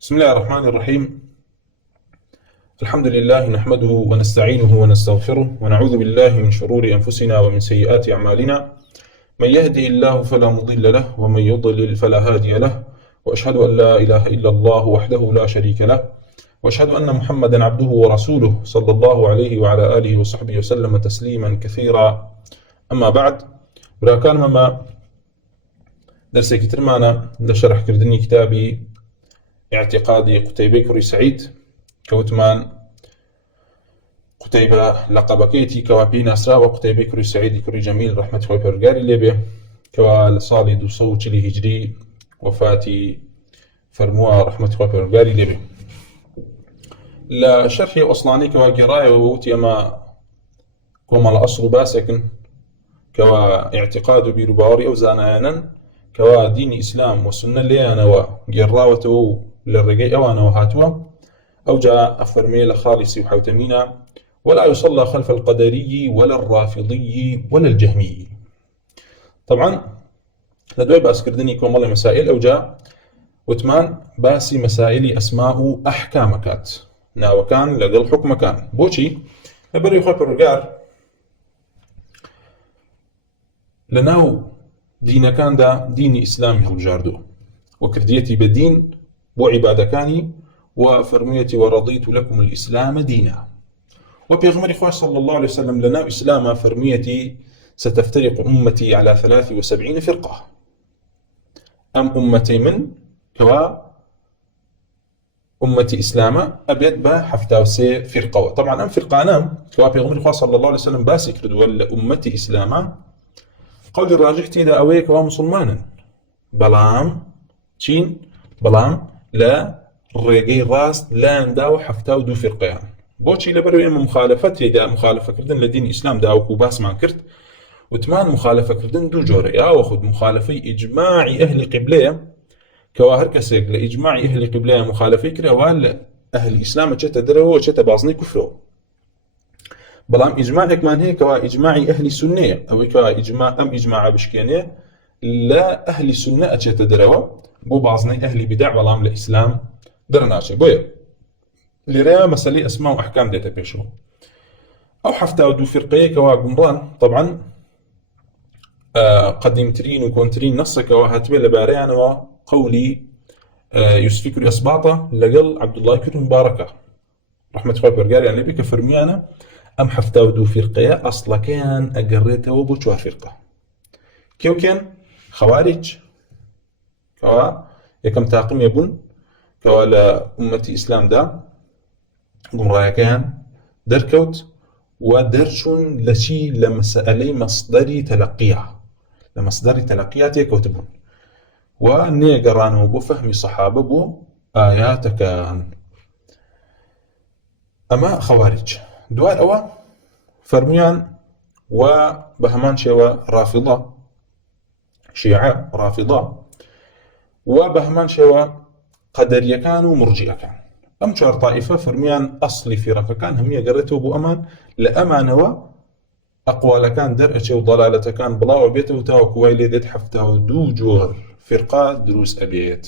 بسم الله الرحمن الرحيم. الحمد لله نحمده ونستعينه ونستغفره ونعوذ بالله من شرور أنفسنا ومن سيئات أعمالنا. من يهده الله فلا مضل له ومن يضلل فلا هادي له، وأشهد أن لا إله إلا الله وحده لا شريك له، وأشهد أن محمدا عبده ورسوله صلى الله عليه وعلى آله وصحبه وسلم تسليما كثيرا. أما بعد، براكان مما درسي كترمانا لشرح كردني كتابي اعتقادي قتيبة كري سعيد كوتمان قتيبة لقبكيتي كوابي ناسرا وقتيبة كري سعيد كري جميل رحمة خوي برقاري ليبه كوا لصالي دو صوت لي هجري وفاتي فرموها رحمة خوي برقاري ليبه لشرحي أصلاني كوا قراية ووتي أما كوما الأصل باسكن كوا اعتقاد بيروباوري أو زانانا كوا دين إسلام وسنة اللي أنا وقراوته للرقي أو أنا وهاتوا أو جاء أفرمي لخالصي وحوتمينا ولا يصلى خلف القدري ولا الرافضي ولا الجهمي. طبعا لدوي باس كردني كوم الله مسائل أو جاء وتمان باسي مسائلي أسماء أحكامكات نا وكان لقل حكم كان بوشي نبري خوي برقار لناو دين كان دا دين إسلامي هالجاردو وكرديتي بدين وعبادكاني وفرميتي ورضيت لكم الإسلام دينا. وبيغمر إخوة صلى الله عليه وسلم لنا إسلام فرميتي ستفترق أمتي على 73 فرقة. أم أمتي من كوا أمتي إسلام أبيت با حفتاوسي فرقة. طبعا أم فرقة نام كوا بيغمر إخوة صلى الله عليه وسلم باسي كردوا أمتي إسلاما قول الراجحتي دا أوي كوا مسلمانا بلام تشين بلام لا ڕێگەی ڕاست لایەنداوە حەفتا و دوو فرقەیان. بۆچی لەبەرەوەی ئێمە مخالەفەتێدا مخالەفەکردن لە دینی ئیسلام داوەکو باسمان کرد وتمان مخالەفەکردن دوو جۆرە، یاوە خود مخالەفەی ئیجماعی ئەهلی قیبلەیە کەوا هەر کەسێک لە ئیجماعی ئەهلی قیبلەیە مخالەفەی کراوە لە ئەهلی ئیسلام ئەچێتە دەرەوە ئەچێتە بازنەی کوفرەوە. بەڵام ئیجماعێکمان هەیە کەوا ئیجماعی ئەهلی سوننەیە، ئەوەی کەوا ئەم ئیجماعە بشکێنێ لە ئەهلی سوننە ئەچێتە دەرەوە بۆ بازنەی ئەهلی بیدع، بەڵام لە ئیسلام درناچێ. بۆیە لێرەیە مەسەلەی ئەسما و ئەحکام دێتە پێشەوە. ئەو حەفتا و دوو فرقەیە کەوا گومڕان طبعا قەدیمترین و کۆنترین نەسێکەوە هاتووێ لەبارەیانەوە قەولی یوسفی کوری ئەسباتە لەگەڵ عەبدوڵڵای کوری مبارەکە ڕەحمەتی خوای پەروەردگاریان لێبێ کە فەرموویانە ئەم حەفتا و دوو فرقەیە ئەسڵەکەیان ئەگەڕێتەوە بۆ چوار فرقە. کێوکێن خەوارج کەوا یەکەم تاقمێ بوون کەوا لە ئومەتی ئیسلامدا گومڕایەکەیان دەرکەوت و دەرچوون لە چی لە مەسئلەی مەصدەری تەلەقیە، لە مەصدەری تەلەقیە تێکەوت بوون و نێگەڕانەوە بۆ فەهمی سەحابە بۆ ئایاتەکان. ئەمە خەوارج. دوای ئەوە فەرمویان و بە هەمان شێوە ڕافیضە شیعە ڕافیضە و بە هەمان شێوە قەدەریەکان و مرجئەکان. ئەم چوار طائفە فەرمویان ئەسڵی فیرەقەکان هەمووی ئەگەڕێتەوە بۆ ئەمان، لە ئەمانەوە ئەقوالەکان دەرئەچێ و ضەلالەتەکان بڵاو ئەبێتەوە تاوەکو وای لێ دێت حەفتا و دوو جۆر فرقە دروست ئەبێت.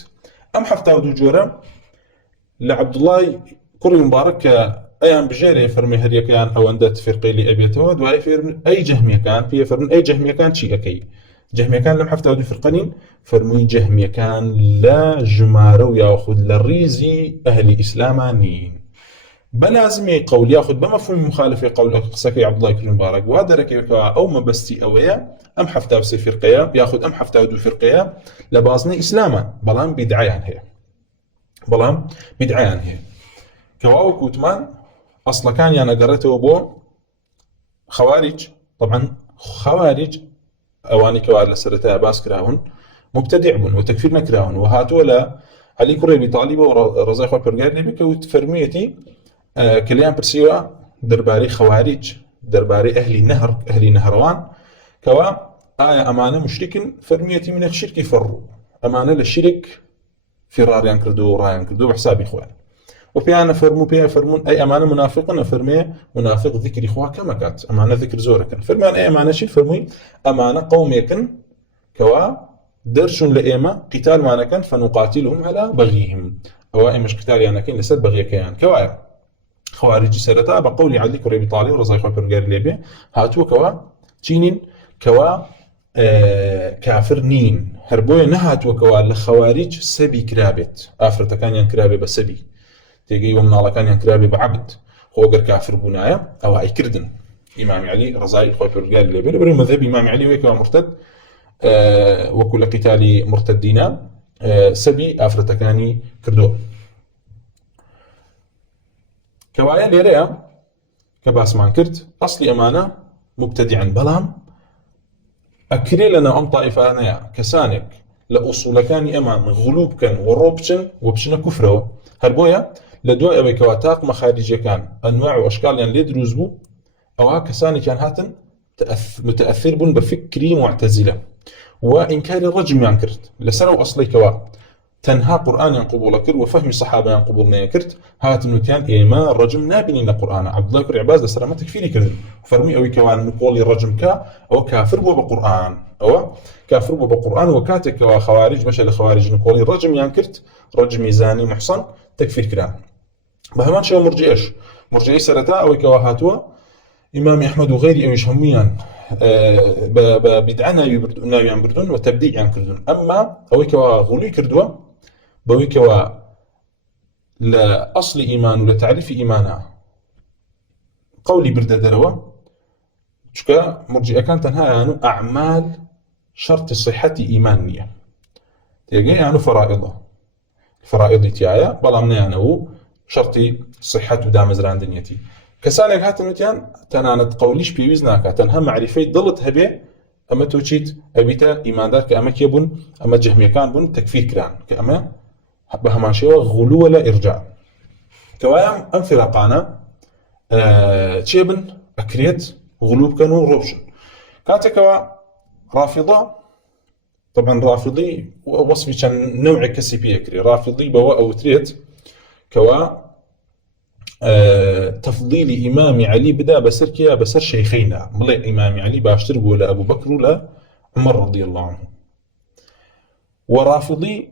ئەم حەفتا و دوو جۆرە لە عەبدوڵڵای کوڕی مبارەک کە ئەیان بژێرێ فەرمێ هەریەکەیان ئەوەندە فرقەی لێ ئەبێتەوە، دوای فێرن ئەی جەهمیەکان پێ فەرمون ئەی جەهمیەکان چی ئەکەی؟ جەهمیەکان لەم حەفتا و دوو فرقە نین؟ فەرمووی جەهمیەکان لە ژمارە و یاخود لە ڕیزی ئەهلی ئیسلامان نین. بەلازمێ قەول یاخود بەمەفهومی مخالفی قەول قسەکەی عەبدوڵڵای کوڕی مبارەک وا دەرەکەوێتەوە ئەو مەبەستی ئەوەیە ئەم حەفتا و سێ فرقەیە یاخود ئەم حەفتا و دوو فرقەیە لە بازنەی ئیسلامان، بەڵام بیدعەیان هەیە، بەڵام بیدعەیان هەیە کەوا وەکو وتمان ئەسڵەکانیان ئەگەڕێتەوە بۆ خەوارج. طبعا خەوارج ئەوانی کەوا لە سەرەتایە باس کراون مبتدع بوون و تەکفیر نەکراون و هاتووە لە عەلی کوڕی ئەبی تاڵیب و ڕەزای خوای پەروەردگار لێبێ کە فەرموویەتی کە لیان پرسیوە دەربارەی خەوارج، دەربارەی ئەهلی نەهڕەوان کەوا ئایا ئەمانە مشرکن؟ فەرموویەتی منە شرکی فەڕوو، ئەمانە لە شرک فیراریان کردو و ڕایان کردو بە حسابی خۆیان. و پێیانە فەرموون ئەی ئەمانە منافقن؟ فەرمێ منافق ذکری خوا کەمەکات، ئەمانە ذکر زۆرەکەن. فەرمیان ئەی ئەمانە چی؟ فەرمووی ئەمانە قەومێکن کەوا دەرچوون لە ئێمە قیتالمانەکەن فەنوقاتیلهم عەلا بەغیهم، أو إمش قتال يعني كين لسد بغي كيان كوايا خوارج سرتا بقول علي كري بطالي ورزاي خبر غير ليبي هاتو كوا تشينين كوا كافر نين هربوي نهات وكوا لخوارج سبي كرابت افرت كان ينكرابي بسبي تيجي ومن الله كان ينكرابي بعبد هو غير كافر بنايا او اي كردن امام علي رزاي خبر غير ليبي بري مذهب امام علي ويكوا مرتد وكل قتال مرتدين سبي افرت كاني كردو كوايا ليريا كباسمان كرت أصلي أمانة مبتدعا بلام أكري لنا أم طائفة أنا كسانك لأصول كان أمان غلوب كان وروبشن وبشنا كفره هربويا لدواء أبي كواتاق مخارجي كان أنواع وأشكال يعني ليه دروز بو أو كسانك كان هاتن متأثر بون بفكري معتزلة وإنكار الرجم ينكرت لسروا أصلي كوا تنها قرآن ينقبول كر وفهم صحابة ينقبول نيكرت هات كان إيما الرجم نابنين القرآن عبد الله كر عباس لسلامتك فيني كردن فرمي أوي كوان نقول الرجم كا أو كافر بو بقرآن أو كافر بو بقرآن وكاتك وخوارج مش الخوارج نقول الرجم ينكرت رجم ميزاني محصن تكفير كران بهمان شو مرجئش مرجئي سرتا أوي كواهاتوا إمام أحمد وغيري أويش هميان بدعنا يبردون وتبديع ينكردون أما أوي كوا غلي كردوا بوي كوا لأصل إيمان ولتعريف إيمانها قولي برد دروا شكا مرجئة كانت تنها يعني أعمال شرط صحة إيمانية تيجي يعني فرائضة الفرائض تيايا بلا من يعني شرط صحة دام زران دنيتي كسالك هات المتيان تنانت قوليش بيوزناك تنها معرفة ضلت هبه أما توشيت أبيتا إيمان دار كأما كيبون أما جهمية كان بون تكفير كران كأما بهمان شيء غلو ولا إرجاع كوايام أم فرقانا تشيبن أكريت غلوب كانوا روبشن كاتكوا رافضة طبعا رافضي وصفي كان نوع كسبي أكري رافضي بوا أو تريت كوا تفضيل إمام علي بدا بسر كيا بسر شيخينا ملي إمام علي باشتر ولا أبو بكر ولا عمر رضي الله عنه ورافضي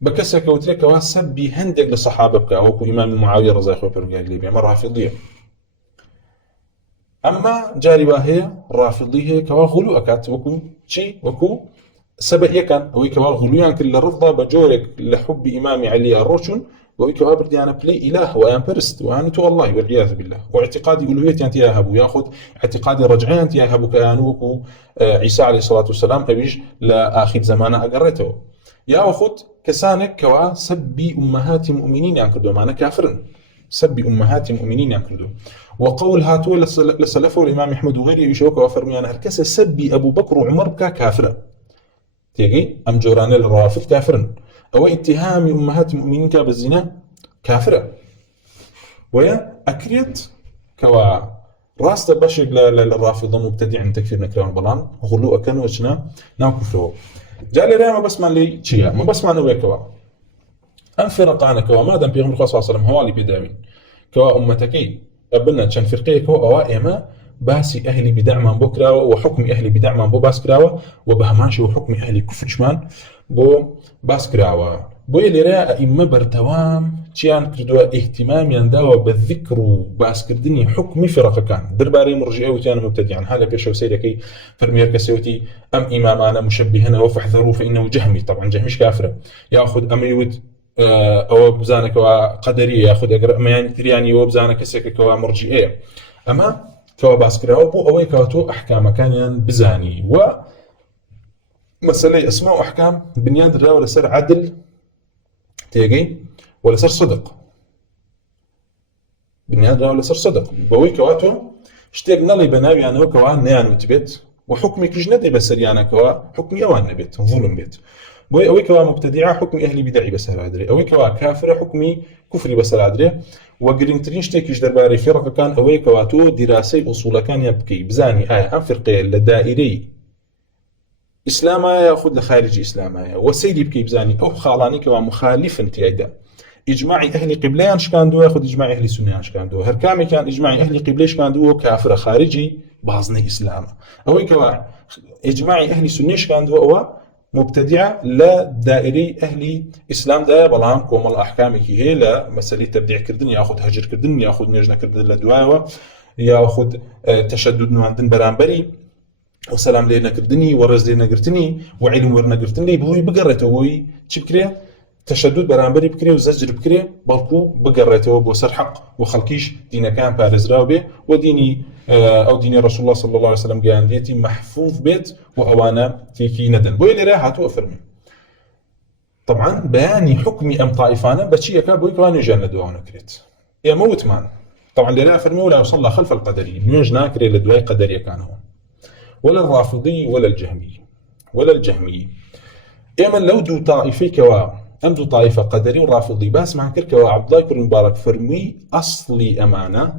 بكسك وتريك وسبي هندق لصحابة بكا وكو إمام معاوية رضي الله عنه قال لي رافضية أما جاري وهي رافضيه كوا غلو أكات وكو شي وكو سبق كان أو كوا غلو يعني كل رفضة بجورك لحب إمام علي الروشن وكوا بردي أنا بلي إله وأنا برست وأنا تو الله والعياذ بالله واعتقادي ألوهية أنت يا هبو ياخذ اعتقادي رجعي أنت يا هبو كأنه وكو عيسى عليه الصلاة والسلام أبيج لآخر زمانه أقرته يا أخذ كسانك كوا سبي أمهات المؤمنين ينكردوا معنا كافرن سبي أمهات المؤمنين ينكردوا وقول هاتو لسلفه الإمام أحمد وغيره يشوك وفرمي أنا هركس سبي أبو بكر وعمر كافرة تيجي أم جوران الروافض كافرن أو اتهام أمهات المؤمنين بالزنا كافرة ويا أكريت كوا راس بشر للرافضة مبتدع عن تكفير نكران بلان غلو أكنوا وشنا ناو كفروا جالي رأي ما بسمع لي شيء ما بسمع نويا كوا أم فرقانا كوا ما دام بيغمر صلى الله عليه وسلم هوالي بدامين كوا أمتكي قبلنا كان فرقية كوا أوائما باسي أهلي بدع من بكراوة وحكم أهلي بدع من بو باسكراوة وبهمانشي وحكم أهلي كفر شمان بو باسكراوة بو اللي رأى إما برتوام تيان كردوا اهتمام ينداوى بالذكر وباسكردني حكم فرق كان درباري مرجئة وتيان مبتدعا هذا بيشو سيدكي فرمير كسيوتي أم إمامانا مشبهنا وفحذروا فإنه جهمي طبعا جهميش كافرة يأخذ أم يود أو بزانك وقدرية يأخذ أما يعني ترياني وبزانك سيكك ومرجئة أما كوا باسكراو بو أوي كواتو أحكام كان بزاني و مسألة أسماء وأحكام بنيان درا ولا سر عدل تيجي ولا سر صدق بنيان درا ولا سر صدق بوي كواتو اشتيق نلي بناوي يعني وكوان نيان وتبيت وحكمي كجندي بسر يعني كوا حكمي أوان نبيت ظلم بيت بوي أوي كوا مبتدعة حكمي أهلي بدعي بسر عدري أوي كوا كافرة حكمي كفري بسر عدري وقرنترين شتيكيش درباري فرق كان أوي كواتو دراسي أصول كان يبكي بزاني أم فرقية لدائري إسلامها يأخذ لخارج إسلامها وسيدي بكي بزاني أو خالاني كوا مخالف انتيادا إجماعي أهل قبليان شكان دو يأخذ إجماعي أهل سنيان شكان دو هركامي كان إجماعي أهل قبليش كان دو كافر خارجي بعضني إسلام أوي كوا إجماعي أهل سنيش كان دو أو مبتدعة لا دائري أهلي إسلام دا بلام كومل أحكامك هي لا مسألة تبديع كردن ياخذ هجر كردن ياخذ نجنا كردن لدواء ياخذ تشدد عندن برانبري وسلام لينا كردني ورز لينا قرتني وعلم ورنا قرتني بوي بقرته بوي تشبكري تشدد برانبري بكري وزجر بكري بلكو بقرته بو سر حق وخلقيش دين كان بارز راوبه وديني او دين رسول الله صلى الله عليه وسلم قال ديتي محفوظ بيت واوانا فيكي ندن بوي اللي راحت وافرمي طبعا بياني حكمي ام طائفانا بشي كا بوي كان يجن دواونا كريت يا موت مان طبعا اللي لا فرمي ولا يصلى خلف القدري نيج ناكري لدواي قدري كان هون ولا الرافضي ولا الجهمي اما لو دو طائفي كوا ام دو طائفه قدري ورافضي بس مع كركوا عبد الله بن مبارك فرمي اصلي امانه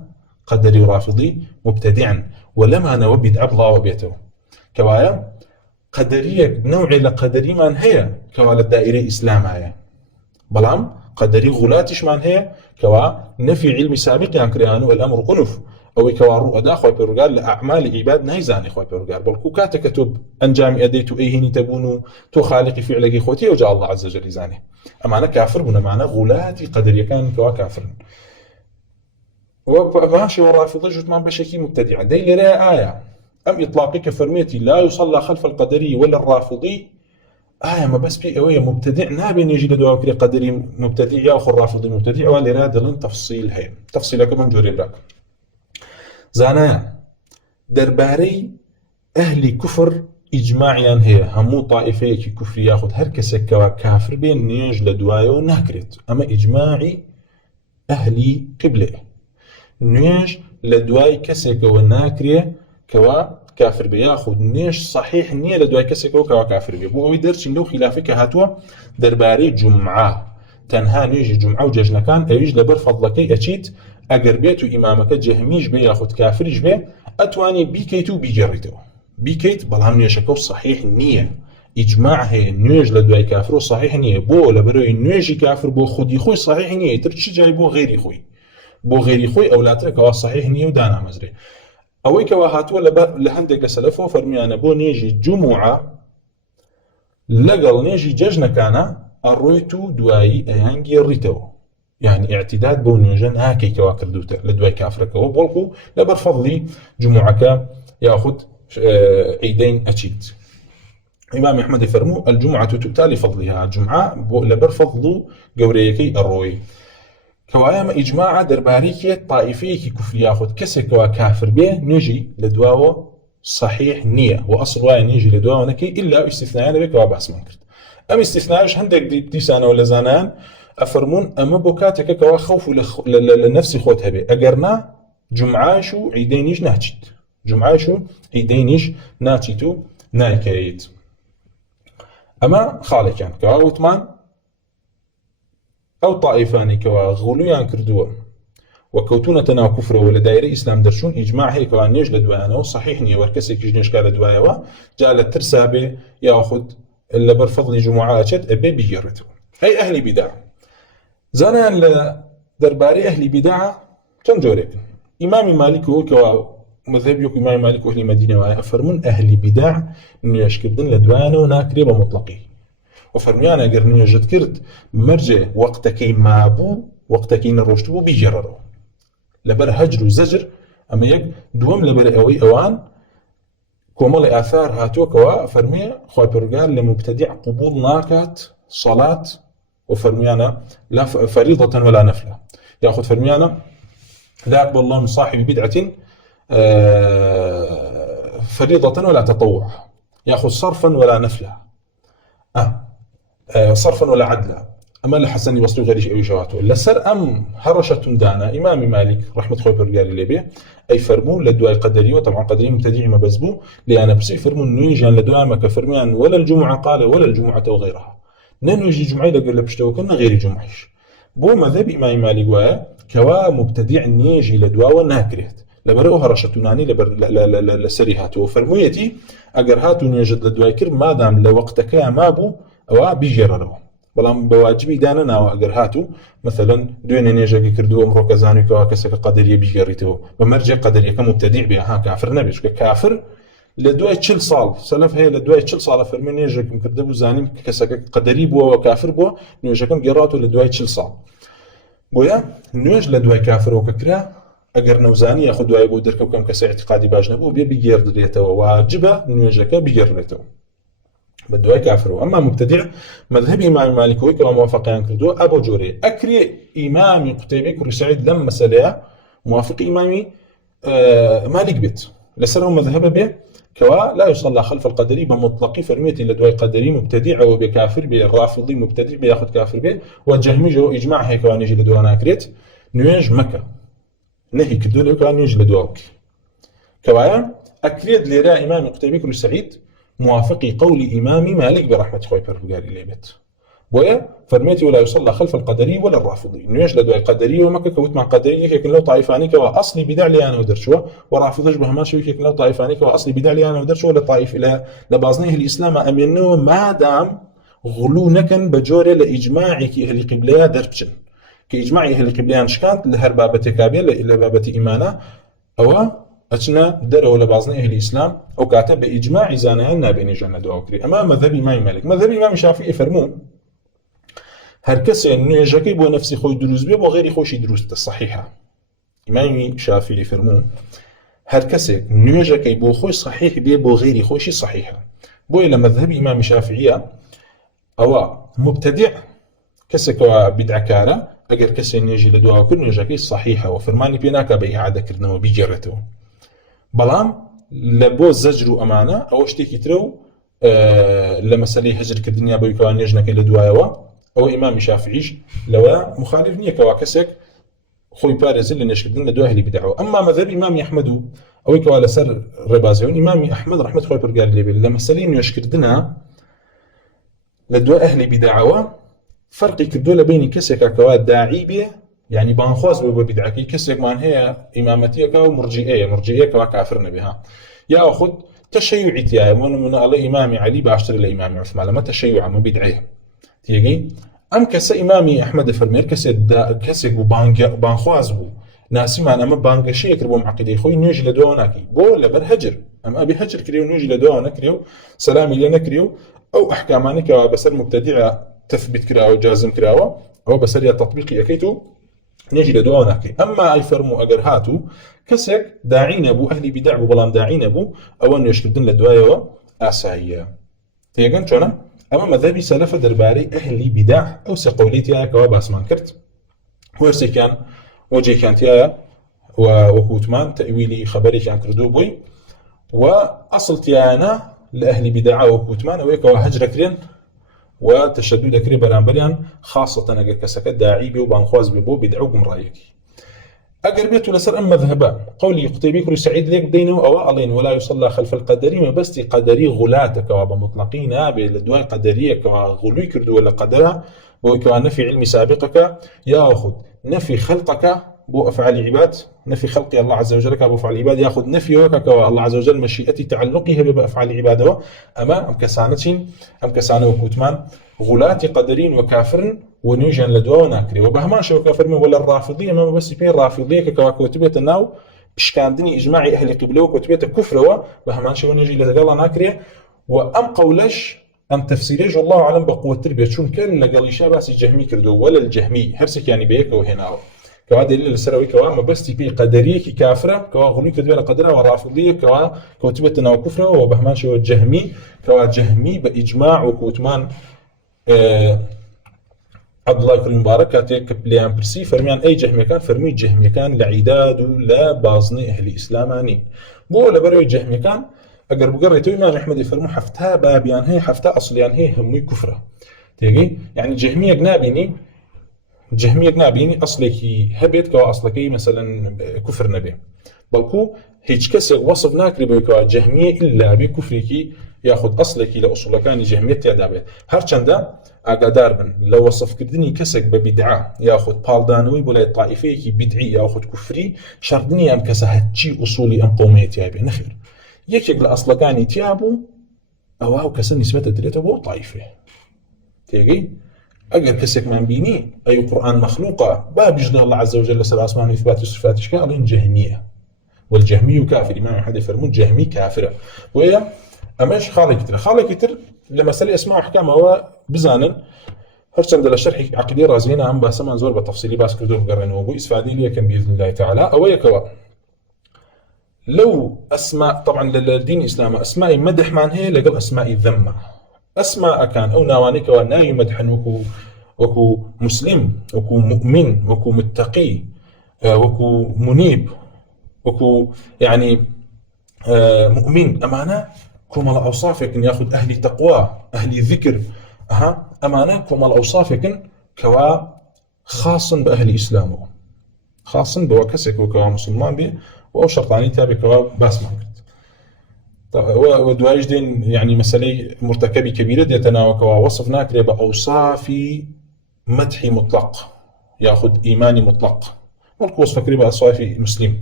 قدري ورافضي مبتدعا ولما انا وبد عبد وبيته كوايا قدريه نوع لقدري من هي كوا الدائره اسلام هي بلام قدري غلاتش من هي كوا نفي علم سابق يعني كريانو الامر قنف او كوا رؤدا خو بيرغال لاعمال عباد نايزاني خو بيرغال بل كاتا كتب انجام اديتو ايهني تبونو تو خالقي فعلك اخوتي وجاء الله عز وجل زاني اما انا كافر بنا معنا غلاتي قدري كان كوا كافر وماشي ورافضه جوت ما بشكي مبتدع دي لا ايه ام اطلاقي كفرميتي لا يصلى خلف القدري ولا الرافضي ما بس في اويه مبتدع نابين يجي لدواء كري قدري مبتدع ياخذ رافضي مبتدع ولا اراده لن تفصيل هي تفصيل كمان جوري لك زانا درباري اهل كفر اجماعيا هي همو طائفه كي كفر ياخذ هر كسكوا كافر بين نيج لدوايو ناكرت اما اجماعي اهلي قبله نيج لدواي كسكوا ناكريه كوا كافر بياخذ نيش صحيح نيه لدواي كسكوا كوا كافر بي بو يدرش له خلافك هاتوا درباري جمعه تنها نيجي جمعه وججنا كان ايج لبر فضلك اكيد اگر بيتو امامك جهميش بياخذ كافرج بي اتواني بيكيتو بيجريتو بيكيت بلام نيشكو صحيح نيه اجماع هي نيج لدواي كافر صحيح نيه بو لبروي نيجي كافر بو خدي خوي صحيح نيه ترتش جاي بو غيري خوي بو غيري خوي اولاتك وا صحيح نيه ودانا مزري اوي كوا هاتوا لهندق سلفو فرميانا بو نيجي جمعه لقل نيجي ججنا كان الرويتو دواي ايانجي ريتو يعني اعتداد بو نيجن هاكي كواكر دوتا لدواي كافرك وبولكو لبر فضلي جمعك ياخذ عيدين اكيد امام احمد فرمو الجمعه تبتى لفضلها الجمعه لبر فضل قوريكي الروي كوايا اجماع درباريكي طائفيه كفر ياخذ كسكوا كافر به نجي لدواو صحيح نيه واصل واي نيجي لدواو نكي الا استثناء بك وبحث منكر ام استثناءش عندك دي سنه ولا زانان افرمون اما بوكاتك كوا خوف لنفسي خوتها به اجرنا جمعاشو عيدينيش ناتشت جمعاشو عيدينيش ناتشتو نايكيت اما خالي كان كوا وثمان او طائفاني كوا غلويان كردوا وكوتونه تنا كفر ولا دايره اسلام درشون اجماع هيك كوا نيج لدوانا صحيح ني وركسك جنش قال دوايا جال ترسابه ياخذ الا برفضل جمعات ابي بيجرته اي اهل بدع زانا درباري اهل بدع تنجورك امام مالك هو كوا مذهب يك امام مالك واهل المدينه وافرمون اهل بدع نيش كردن لدوانا وناكري بمطلقي وفرميانا قرنية جد كرت مرجع وقتكي مابو وقتكي نروشتبو بيجررو لبر هجر وزجر اما يك دوم لبر اوي اوان كومال اثار هاتو كوا فرميا خوي برقال لمبتدع قبول ناكات صلاة وفرميانا لا فريضة ولا نفلة ياخذ فرميانا لا يقبل الله من صاحب بدعة فريضة ولا تطوع ياخذ صرفا ولا نفلة صرفا ولا عدلا اما الحسن البصري غير شيء جواته لسر ام هرشه دانا امام مالك رحمه الله برقال لي اي فرمو لدواء قدري وطبعا قدري مبتدعي ما بزبو لأنا بس فرمو نيجي لدواء ما كفرميان ولا الجمعه قال ولا الجمعه وغيرها ننجي جمعه لقل لبشتو كنا غير جمعش بو مذهب امام مالك وا كوا مبتدع نيجي لدواء وناكرهت لبرو هرشه ناني لسريهاتو فرمويتي اگر هاتو نيجد لدواء كر ما دام لوقتك ما بو او بيجررو بلام بواجبي دانا ناو اگر هاتو مثلا دوين نيجا كردو امرو كزاني كوا كسك قدريه بيجريتو بمرجع قدريه كمبتدع بها كافر نبيش كافر لدوای 40 ساڵ سەلەف هەیە لە دوای 40 ساڵە فەرمی نوێژێکم کردبوو زانیم کەسەکە قەدەری بووەوە کافر بووە نوێژەکەم گێڕاتەوە لە دوای 40 ساڵ بۆیە نوێژ لە دوای کافرەوە کە کرا ئەگەر نەوزانی یاخود دوای بۆ دەرکەوتم کەسە اعتقادی باش نەبوو بێ بگێڕدرێتەوە واجبە نوێژەکە بگێڕێتەوە بە دوای کافرەوە. ئەمما مبتدع مذهبی ئیمامی مالیکەوەی کە موافقیان کردووە ئەبۆ جۆرەیە ئەکرێ ئیمامی قوتەیبەی کوڕی سەعید لەم مەسەلەیە موافقی ئیمامی مالك بيت لسرهم مذهب به كوا لا يصلى خلف القدري بمطلق فرميتي لدواء قدري مبتدع وبكافر به الرافضي مبتدع بياخذ كافر به والجهمي جو اجماع هيك وان يجي لدواء ناكريت نيج مكه نهي كدول كان يجي لدواء كوا اكريد لرا امام قتيبة بن سعيد موافقي قول امام مالك برحمه خوي برغاري ليبت ويا فرميتي ولا يصلى خلف القدري ولا الرافضي نيش لدواء القدري ومكه كوت مع قدري لكن لو طائفاني كوا اصلي بدع لي انا ودرشوا ورافضش بهما شو لكن لو طائفاني كوا اصلي بدع لي انا ودرشوا ولا طائف الى لبازنيه الاسلام امنه ما دام غلو نكن بجوره لاجماعك اهل قبليه دربشن كاجماع اهل قبليان شكانت لهربابه كابيل الى بابه ايمانه او اتنا دروا لبازنيه الاسلام او كاتب باجماع زانيان بين جنه دوكري اما مذهب امام مالك مذهب امام الشافعي فرمون هر کسی نوێژەکەی بۆ نفسی خۆی دروست بێ بۆ غێری خۆشی دروستە صحیحە. ئیمامی شافعی فەرموون هەر کەسێک نوێژەکەی بۆ خۆی صحیح بێ بۆ غێری خۆشی صحیحە. بۆیە لە مەذهبی ئیمامی شافعیە ئەوە مبتدع کەسێکەوە بیدعەکارە ئەگەر کەسێ نوێژی لە دواوە کرد نوێژەکەی صحیحەوە فەرمانی پێ ناکا بە ئیعادەکردنەوە بیگێڕێتەوە. بەڵام لە بۆ زەجر و ئەمانە ئەوە شتێکی ترە و لە مەسەلەی هەجرکردنیا بەوەی کەوا نوێژنەکەی لە دوایەوە ئەو ئیمامی شافعیش لەوە مخالف نییە کەوا کەسێک خۆی پارێزن لە نوێژکردن لە دوای ئەهلی بیدعەوە. ئەمما مەذهب ئیمامی ئەحمەد و ئەوەی کەوا لەسەر ڕێبازیەوەن ئیمامی ئەحمەد ڕەحمەت خۆی پەروەردگار لێ بێت لە مەسەلەی نوێژکردنە لە دوای ئەهلی بیدعەوە فەرقی کردووە لە بینی کەسێکە کەوا داعی بێ یعنی بانخواز بێ بۆ بیدعەکەی کەسێکمان هەیە ئیمامەتیەکە و مرجئیە کەوا کافر نەبێ ها یا خود تەشەیوعی تایە من ئەڵێ ئیمامی عەلی باشتر لە ئیمامی عوسمان لەمە تەشەیوعە ئەمە بیدعەیە تێگەی ئەم کەسە ئیمامی ئەحمەد فەرمێت کەسێک بوو بانخواز بوو ناسیمان ئەمە بانگەشەیە کرد بۆ عەقیدەی خۆی نوێژی لە دوای ناکەی بۆ لەبەر هەجر ئەم ئەبێ هەجر کرێ و نوێژی لە دوای نەکرێ و سەلامی لێ نەکرێ و ئەو ئەحکامانەی کەوا بەسەر مبتەدیع تثبیت کراوە و جازم کراوە ئەوە بەسەر یا تەطبیقی ئەەکەیت و نوێژی لە دوای ناکەی. ئەمما ئەی فەرموو ئەگەر هاتوو کەسێک داعی نەبوو ئەهلی بیدع بوو بەڵام داعی نەبوو ئەوە نوێژکردن لە دوایەوە ئاساییە. تێگەن چۆنە؟ ئەمە مەذهبی سەلەفە دەربارەی ئەهلی بیدع ئەو سێ قەولی تایە کەوا باسمان کرد وەرسێکیان وەجێکیان تایە و وەکوتمان تەئویلی خەبەرێکیان کردووە بووی و ئەسڵ تایانە لە ئەهلی بیدع وەکوتمان ئەوەیە کەوا هەجرەکرێن و تەشەددود دەکرێ بەرامبەریان خاصەتەن ئەگەر کەسەکە داعی بێ و بانخواز بێ بۆ بیدع و گومڕایەکی. ئەگەر بێت و لەسەر ئەم مەذهبە قولی قوتەیبەی کوڕی سەعید لێک بدەینەوە ئەوە ئەڵێن ولا يصلى خلف القدري مەبەستی قەدەری غولاتەکەوە بە مطلقی نابێ لە دوای قەدەریەکەوە غولوی کردووە لە قەدەرە بۆی کەوا نەفی علمی سابقەکە یاخود نەفی خەلقەکە بۆ ئەفعال عباد نفي خلق الله عز وجل كابو فعل العباد ياخذ نفي وكا الله عز وجل مشيئتي تعلقها بافعال العباد اما ام كسانه وكوتمان غلات قدرين وكافر ونيجن لدوا وناكري وبهمان شو كافر ولا الرافضيه ما بس بين رافضيه ككتبه الناو بشكاندني اجماع اهل قبله وكتبه كفر وبهمان شو نيجي لدغلا ناكري وام قولش ام تفسيري الله اعلم بقوه التربيه شون كان لقال شاباس الجهمي كردو ولا الجهمي هرسك يعني بيك وهنا كوا دليل السروي كوا ما بس تبي قدريه كي كافره كوا غلي كتبه القدره والرافضيه كوا كتبه الناو كفر وبهمان شو الجهمي كوا جهمي باجماع وكوتمان عبد الله بن المبارك كاتب بليان برسي فرميان اي جهمي كان فرمي جهمي كان لعداد لا بازني اهل الاسلاماني بو لبروي جهمي كان اگر بقريتو امام احمد يفرمو حفتها بابيان هي حفتها اصليان هي همي كفره تيجي يعني جهميه نابيني اصلك هبت كوا اصلكي مثلا كفر نبي بلكو هيك كسر وصف ناكري بك جهميه الا بكفرك ياخذ اصلك لاصول كان جهميه تعدابه هرچنده اقدار بن لو وصف كردني كسك ببدعه ياخذ بالدانوي بلا طائفه كي بدعي ياخذ كفري شرطني ام كسهتشي اصولي ام قوميتي ابي نخير يكيك الاصل كان يتيابو او كسن نسبه دريته بو طائفه تيجي اگر كسك من بيني اي قران مخلوقه باب يجد الله عز وجل سر اسماء اثبات الصفات اشكال جهميه والجهمي كافر. إمام أحد فرمود جهمي كافرة وهي أماش خالق كتر لما سألي أسماء وأحكام هو بزانن هرچند لە شرحی عقیدەی رازیینە ئەم باسەمان زۆر بە تەفسیلی باس کردو بگەڕێنەوە بۆ ئیسفادەی لێکەن بإذن الله تعالى ئەوە یەکەوە لو أسماء طبعا للدين الإسلام أسماء مدحمان هي لقل أسماء ذمة أسماء كان أو نوانيك وناي مدحن وكو مسلم وكو مؤمن وكو متقي وكو منيب وكو يعني مؤمن أمانة كما الأوصاف ياخذ أهل تقوى أهل ذكر أمانة كما الأوصاف كوا خاص بأهل إسلامه خاص بوكسك وكوا مسلمان به وأو شرطاني تابع كوا باس ما قلت ودواج دين يعني مسألة مرتكبة كبيرة ديتنا وكوا وصفنا كري بأوصاف مدح مطلق ياخذ إيماني مطلق ملك وصف كري بأوصاف مسلم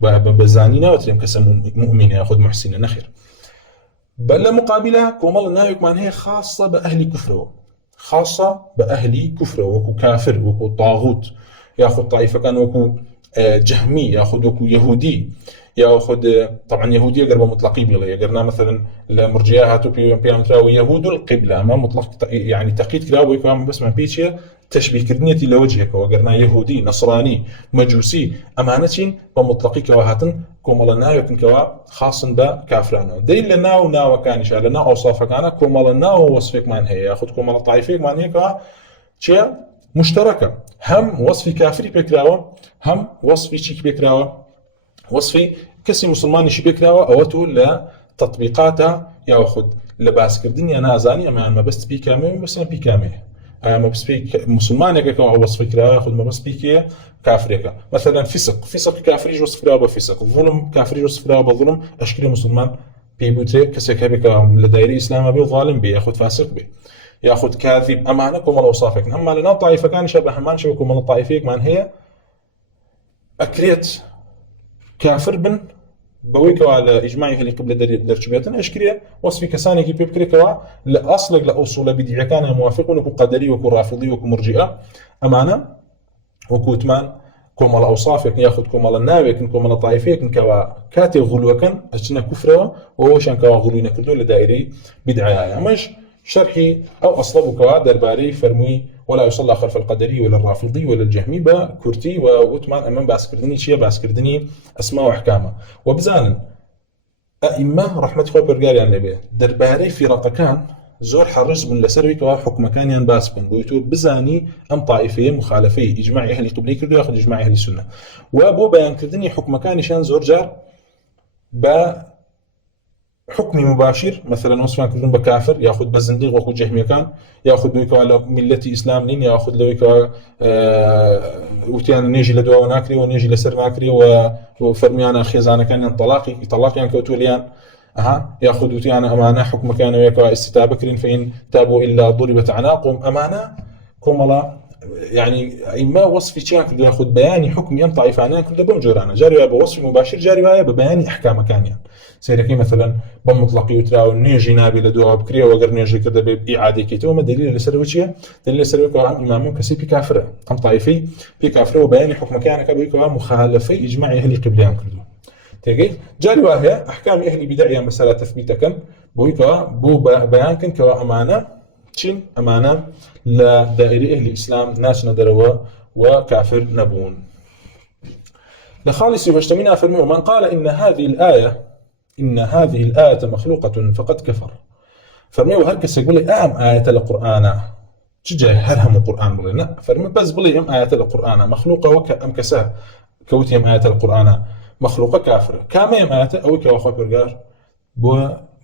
بزانينا وتريم كسم مؤمن ياخذ محسن نخير بل مقابلة كومال النايك من هي خاصة بأهل كفره خاصة بأهل كفره وكو كافر وكو طاغوت ياخذ طائفة كان وكو جهمي ياخذ وكو يهودي ياخذ طبعا يهودي قرب مطلقي بلا يقرنا مثلا المرجئه هاتو بيامتراوي يهود القبلة ما مطلق يعني تقييد كلاوي كمان بس ما بيتشي تشبيه كردنيتي لوجهك وقرنا يهودي نصراني مجوسي أمانتين ومطلقي كواهاتن كومالنا يكن كوا خاص بكافرانو دليل لنا وناو كان شاء لنا أوصاف كان كومالنا ووصفك من هي ياخذ كومال طائفيك من هي كوا شيء مشتركة هم وصف كافري بكراوة هم وصف شيك بكراوة وصف كسي مسلماني شي بكراوة أوتو لتطبيقاتها ياخذ لباس كردني أنا أزاني أما ما بس بيكامي بس بيكامي ما بس بيك مسلمان يكا وصف كراوة ياخذ ما بس بيك كافريكا مثلا فسق كافري وصف كراوة بفسق ظلم كافري وصف كراوة بظلم أشكال مسلمان بيبوتي كسي كبكا لدائري إسلام بي ظالم بي ياخذ فاسق بي ياخذ كاذب أمانكم الله وصافك أما لنا طائفة كان شبه همان شبكم الله طائفيك من هي أكريت كافر بن بويكوا على إجماع أهل القبلة درجبياتنا أشكريا وصف كساني كي بيبكريكوا لأصلك لأصول بديع كان موافقون وكو قدري وكو رافضي وكو مرجئة أمانة وكو تمان كوم الأوصاف ياخذ كوم الناوي كوم الطائفية كوا كاتي غلو كان أجنا كفرة وهوشان كوا غلوين كردو لدائري بدعاية مش شرحي أو أصلب كوا درباري فرمي ولا يصلى خلف القدري ولا الرافضي ولا الجهمي بكرتي وأتمان أمام باسكردني شيء باسكردني أسماء وأحكامه وبزان أئمة رحمة الله برجال يعني به درباري في رقكان زور حرص من لسروي كوا حكم كان ينباس بن بويتو بزاني أم طائفية مخالفية إجماع أهل قبلي كردو يأخذ إجماع أهل السنة وأبو بيان كردني حكم كان شان زور جار حكم مباشر مثلا وصفا كردون بكافر ياخذ بزنديق وكو جهمي كان ياخذ دويكا على ملة إسلام نين ياخذ دويكا وتيان نيجي لدوا وناكري ونيجي لسر ناكري وفرميانا خيزانا كان طلاق يعني كوتوليان ياخذ وتيان أمانة حكم كان ويكا استتابة كرين فإن تابوا إلا ضربت أعناقهم أمانة كوملا يعني إما وصف شيء ياخذ بياني حكم ين طائفان كل بمجرانا جاري بوصف مباشر جاري وهي ببياني أحكام كان يعني سيركي مثلا بمطلقي وتراو نيجي نابي لدوا بكريه وقر نيجي كذا بإعادة كيتو ما دليل لسرويتشيا دليل لسرويك إمامهم كسي بكافرة أم طائفي بكافرة وبياني حكم كان كبيكوا مخالفي إجماع أهل قبليان كردو تيجي جاري وهي أحكام أهل بدعية مسألة تثبيتكن بويكوا بو بيان كن كوا أمانة تشين أمانة لدائرة أهل الإسلام ناس ندروا وكافر نبون لخالص واشتمنا فرموا من قال إن هذه الآية مخلوقة فقد كفر فرموا هركس يقول لي آية القرآن تجي هرهم القرآن بلنا فرموا بس بلي آية القرآن مخلوقة وكأم كساه كوتهم آية القرآن مخلوقة كافرة كما يم آية أو كأخوة برجار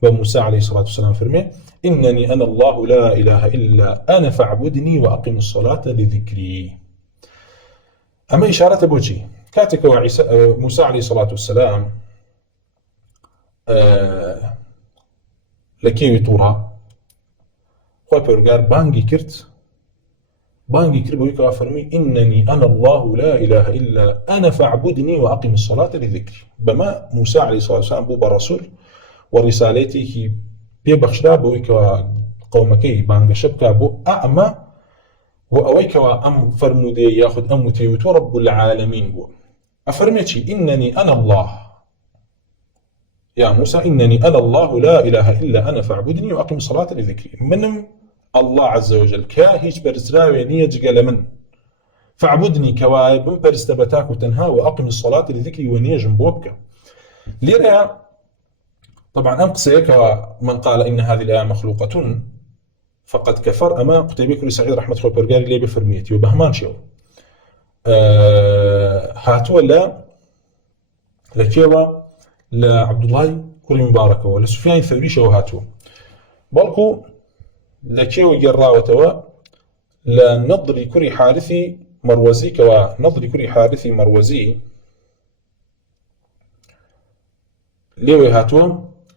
بموسى عليه الصلاة والسلام فرمي إنني أنا الله لا إله إلا أنا فاعبدني وأقم الصلاة لذكري أما إشارة بوجي كاتك موسى عليه الصلاة والسلام لكي تورا خوي برجار بانجي كرت بويكا فرمي إنني أنا الله لا إله إلا أنا فاعبدني وأقم الصلاة لذكري بما موسى عليه الصلاة والسلام بو برسول ورسالته بيبخشرا بويكا قومكي بانجا شبكا بو أعمى وأويكا أم فرمودي ياخذ أمتي وتو رب العالمين بو أفرميتي إنني أنا الله يا موسى إنني أنا الله لا إله إلا أنا فاعبدني وأقم الصلاة لذكري. منم الله عز وجل كاهيج برزراوي نيج قال من فاعبدني كواي بمبرستبتاك وتنها وأقم الصلاة لذكري ونيج بوبك ليرى. طبعا أمقصيك من قال إن هذه الآية مخلوقة فقد كفر. أما قتيبي كل سعيد رحمة الله برقاري لي بفرميتي وبهمان شو هاتوا لا لكيوا لعبد الله كوري مبارك ولا سفيان الثوري شو هاتوا بلكو لكيوا جراوتوا لنضري كوري حارثي مروزي كوا نضري كوري حارثي مروزي ليوي هاتوا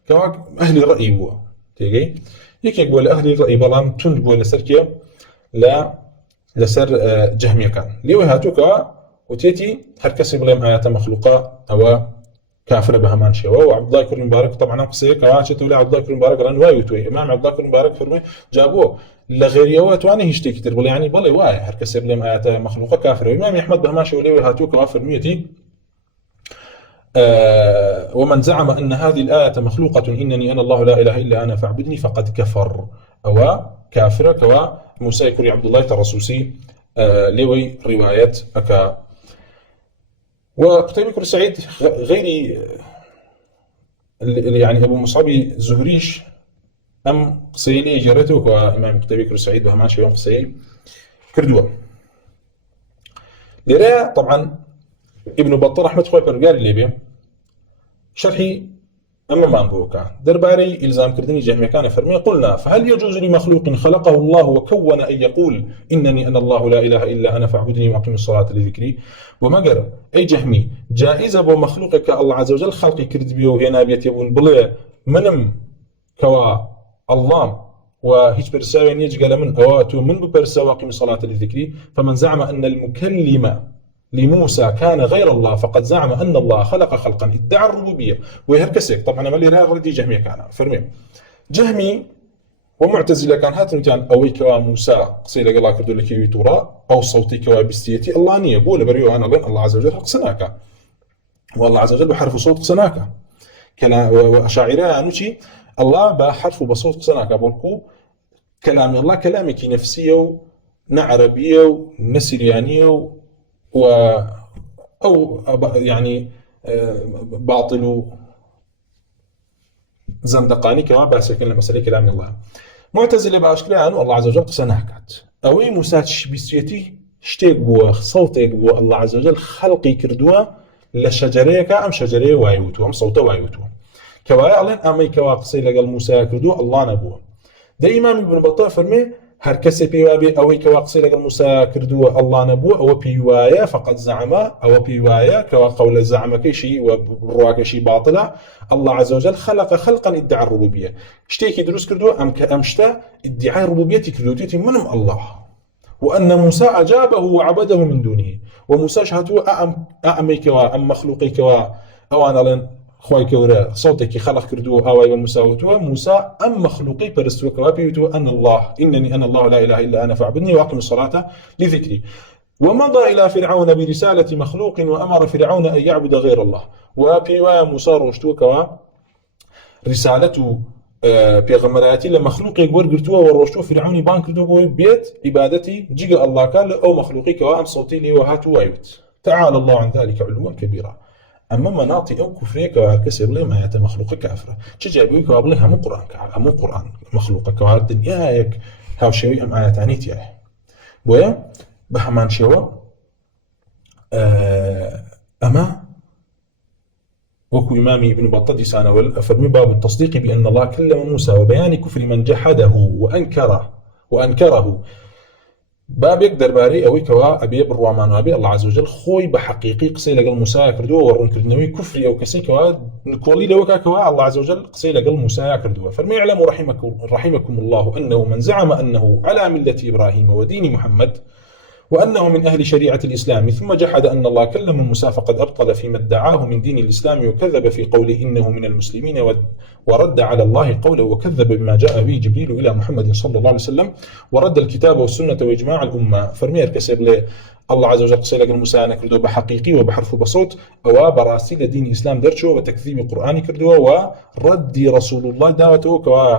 كوا أهل الرأي هو تيجي يك يقول أهل الرأي بلام تند بولا سركيا لا لسر جهمية كان ليوي هاتوا كوا وتيتي هركسي بلام آيات مخلوقة أو كافر بهمان شوا. وعبد الله كوري مبارك طبعا أقصي كواش تقول عبد الله كوري مبارك لأن واي وتوي إمام عبد الله كوري مبارك فرمي جابوه لغير يوات واني هشتي كتير بل يعني بل واي هركسي بلام آيات مخلوقة كافر. وإمام أحمد بهمان شوا ليوي هاتوا كوا فرميتي ومن زعم أن هذه الآية مخلوقة إنني أنا الله لا إله إلا أنا فاعبدني فقد كفر أو كافر كوا موسى كوري عبد الله الرسوسي لوي رواية أكا. وقتيبي كوري سعيد غيري يعني أبو مصعب زهريش أم قصيلي جرته وإمام قتيبي كوري سعيد بهمان شيء قصيلي كردوه لرا. طبعا ابن بطال رحمة الله برقال الليبي شرحي أما ما أنبوكا درباري إلزام كردني جهمي كان فرمي قلنا فهل يجوز لمخلوق خلقه الله وكون أن يقول إنني أنا الله لا إله إلا أنا فاعبدني وأقم الصلاة لذكري وما قرأ أي جهمي جائزة بمخلوقك الله عز وجل خلقي كرد بيو هنا بيت يبون بلي منم كوا الله وهيج برساوي نيج قال من أواتو من ببرساوي وأقم الصلاة لذكري. فمن زعم أن المكلم لموسى كان غير الله فقد زعم أن الله خلق خلقا ادعى الربوبية ويهركسك. طبعا ما لي ردي جهمي كان فرمي جهمي ومعتزلة كان هاتن كان أوي كوا موسى قصيدة الله كردو لك يتورا أو صوتي كوا بستيتي الله نية بول بريو أنا الله عز وجل قصناك والله عز وجل بحرف صوت قصناك كلا وأشاعرها نوشي الله بحرف بصوت قصناك بولكو كلام الله كلامك نفسية ونعربية ونسريانية أو يعني باطل زندقاني كما باسكن المسألة كلام الله. معتزلة باشكلها أنه الله عز وجل قسناكات أوي موساتش بسيتي شتيك بوا صوتيك بوا الله عز وجل خلقي كردوا لشجريك أم شجرية وايوتو أم صوته وايوتو كوايا ألين أمي كوا قصي لقل موسى كردوا الله نبوه. ده إمام ابن بطال فرمي هر کسی پیوابی اوی که واقعی لگل موسی کردو الله نبو او پیوایا فقط زعما او پیوایا که قول زعما کشی و رواکشی باطله. الله عز وجل خلق خلقا ادعى الربوبيه اشتيكي دروس كردو ام كامشتا ادعاء ربوبيتي كردوتي منم الله وان موسى اجابه وعبده من دونه وموسى شهدوا اعميك وام مخلوقك او انا لن خوای كورا صوتك خلق كردو هواي والمساوتو موسى أم مخلوقي برستو كوابيتو أن الله إنني أنا الله لا إله إلا أنا فاعبدني وأقم الصلاة لذكري. ومضى إلى فرعون برسالة مخلوق وأمر فرعون أن يعبد غير الله وبيوا موسى روشتو كوا رسالته بيغمراتي لمخلوق يقول قرتوا وروشتو فرعوني بان كردو بوي بيت عبادتي جيجا الله قال أو مخلوقي كوا أم صوتي لي وهاتو وايوت تعالى الله عن ذلك علوا كبيرا. أما مناطق أو كفريك وهالكسر لهم آيات مخلوقة كافرة تجابيك وابلها مو قرآن مو قرآن مخلوقة كوار الدنيا ياك هاو شوي أم آيات عنيت ياه بويا بهمان شوا أما وكو إمامي ابن بطة سانوال فرمي باب التصديق بأن الله كلم موسى وبيان كفر من جحده وأنكره باب يقدر باري أوي كوا أبي بالروامان وأبي الله عز وجل خوي بحقيقي قصي لقل موسى كردوه ورون كردنوي كفري أو كسي كوا نقولي لو كوا الله عز وجل قصي لقل موسى كردوه. فرمي اعلموا رحمكم الله أنه من زعم أنه على ملة إبراهيم ودين محمد وأنه من أهل شريعة الإسلام، ثم جحد أن الله كلم موسى فقد أبطل فيما ادعاه من دين الإسلام، وكذب في قوله إنه من المسلمين، ورد على الله قوله، وكذب بما جاء به جبريل إلى محمد صلى الله عليه وسلم، ورد الكتاب والسنة وإجماع الأمة. فرمير كسب له الله عز وجل قصي لك موسى نكردو بحقيقي وبحرف بصوت أو براسي لدين الإسلام درشو وتكذيب القرآن كردو، ورد رسول الله دعوته كوا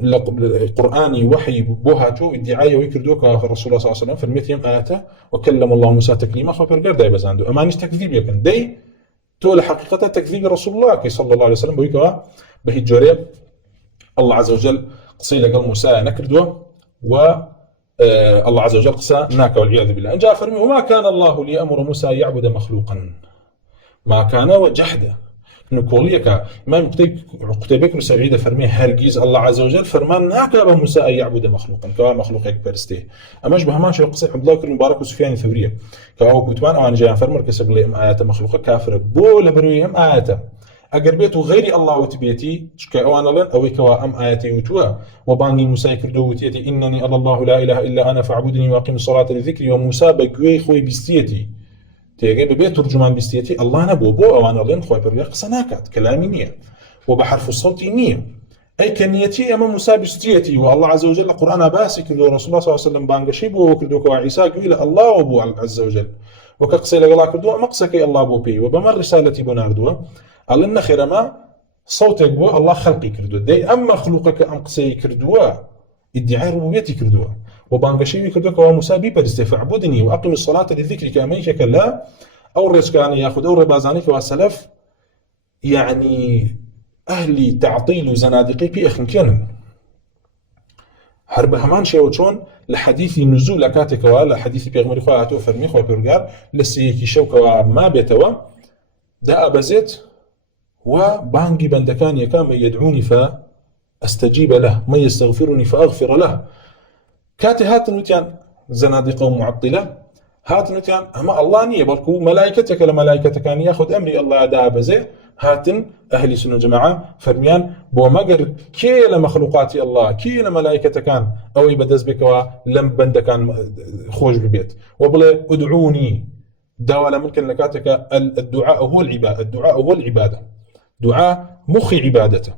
القرآن وحي بوهاتو ادعاء ويكردوك الرسول صلى الله عليه وسلم في الميتيم آياته وكلم الله موسى تكليما. خبر قال داي بزاندو أمانيش تكذيب يكن داي تولى حقيقة تكذيب رسول الله صلى الله عليه وسلم بويكوا به الجوريب الله عز وجل قصي لك موسى نكردو و الله عز وجل قصى ناك والعياذ بالله. إن جاء فرمي وما كان الله ليأمر موسى يعبد مخلوقا، ما كان وجحده نقوليك إمام قتيبة سعيد فرمي هرجيز الله عز وجل فرمان ناكا موسى أن يعبد مخلوقا كوا مخلوق يكبرسته. أماش بهمان شو قصي عبد الله كريم مبارك وسفيان الثورية كوا كتمان أو أنا جاي فرمر كسب لهم آيات مخلوقة كافر بول برويهم آياته أقربيته غير الله وتبيتي شكا أنا لن أو كوا أم آياتي وتوا وباني موسى كردو وتيتي إنني الله لا إله إلا أنا فاعبدني وأقم الصلاة لذكري، وموسى بقوي خوي بستيتي تيجي ببيت ترجمان بستيتي الله نبو بو أو أنا لين خوي بريق قصناكات كلامي نية وبحرف الصوت نية أي كنيتي أمام موسى بستيتي، والله عز وجل القرآن باسي كردو رسول الله صلى الله عليه وسلم بانقشيبه وكردو كوا عيسى قوي الله وبو عز وجل وكقصي لك الله كردو مقصكي الله بو بي وبمر رسالتي بناردو قال لنا خير ما صوتك بو الله خلقي كردو دي أما خلقك أم قصي كردو ادعاء ربوبيتي كردو وبانقشيبي كردو كوا موسى بيبرستي فاعبدني وأقم الصلاة لذكرك أميشك لا أو الرزقان ياخذ أو ربازانيك وسلف يعني أهلي تعطيل وزنادقي بي أخن كان هرب همان شيء وشون لحديث نزول كاتك ولا حديث بيغمر خواتو فرمي خو بيرجار لسيكي شوكا ما بيتوا دا أبزت وبانجي بندكان يكام يدعوني فأستجيب له، من يستغفرني فأغفر له. كاتي هات نوتيان زنادقة ومعطلة هات نوتيان أما الله نية بركو ملائكتك لملائكتك أن ياخذ أمري الله دا بزي هاتن أهل سنة جماعة فرميان بو مقر كي لمخلوقات الله كي لملائكتك كان أو يبدز بك ولم بندكان خوش بالبيت وبلا ادعوني داولا ممكن لكاتك الدعاء هو العبادة، الدعاء هو العبادة، دعاء مخي عبادته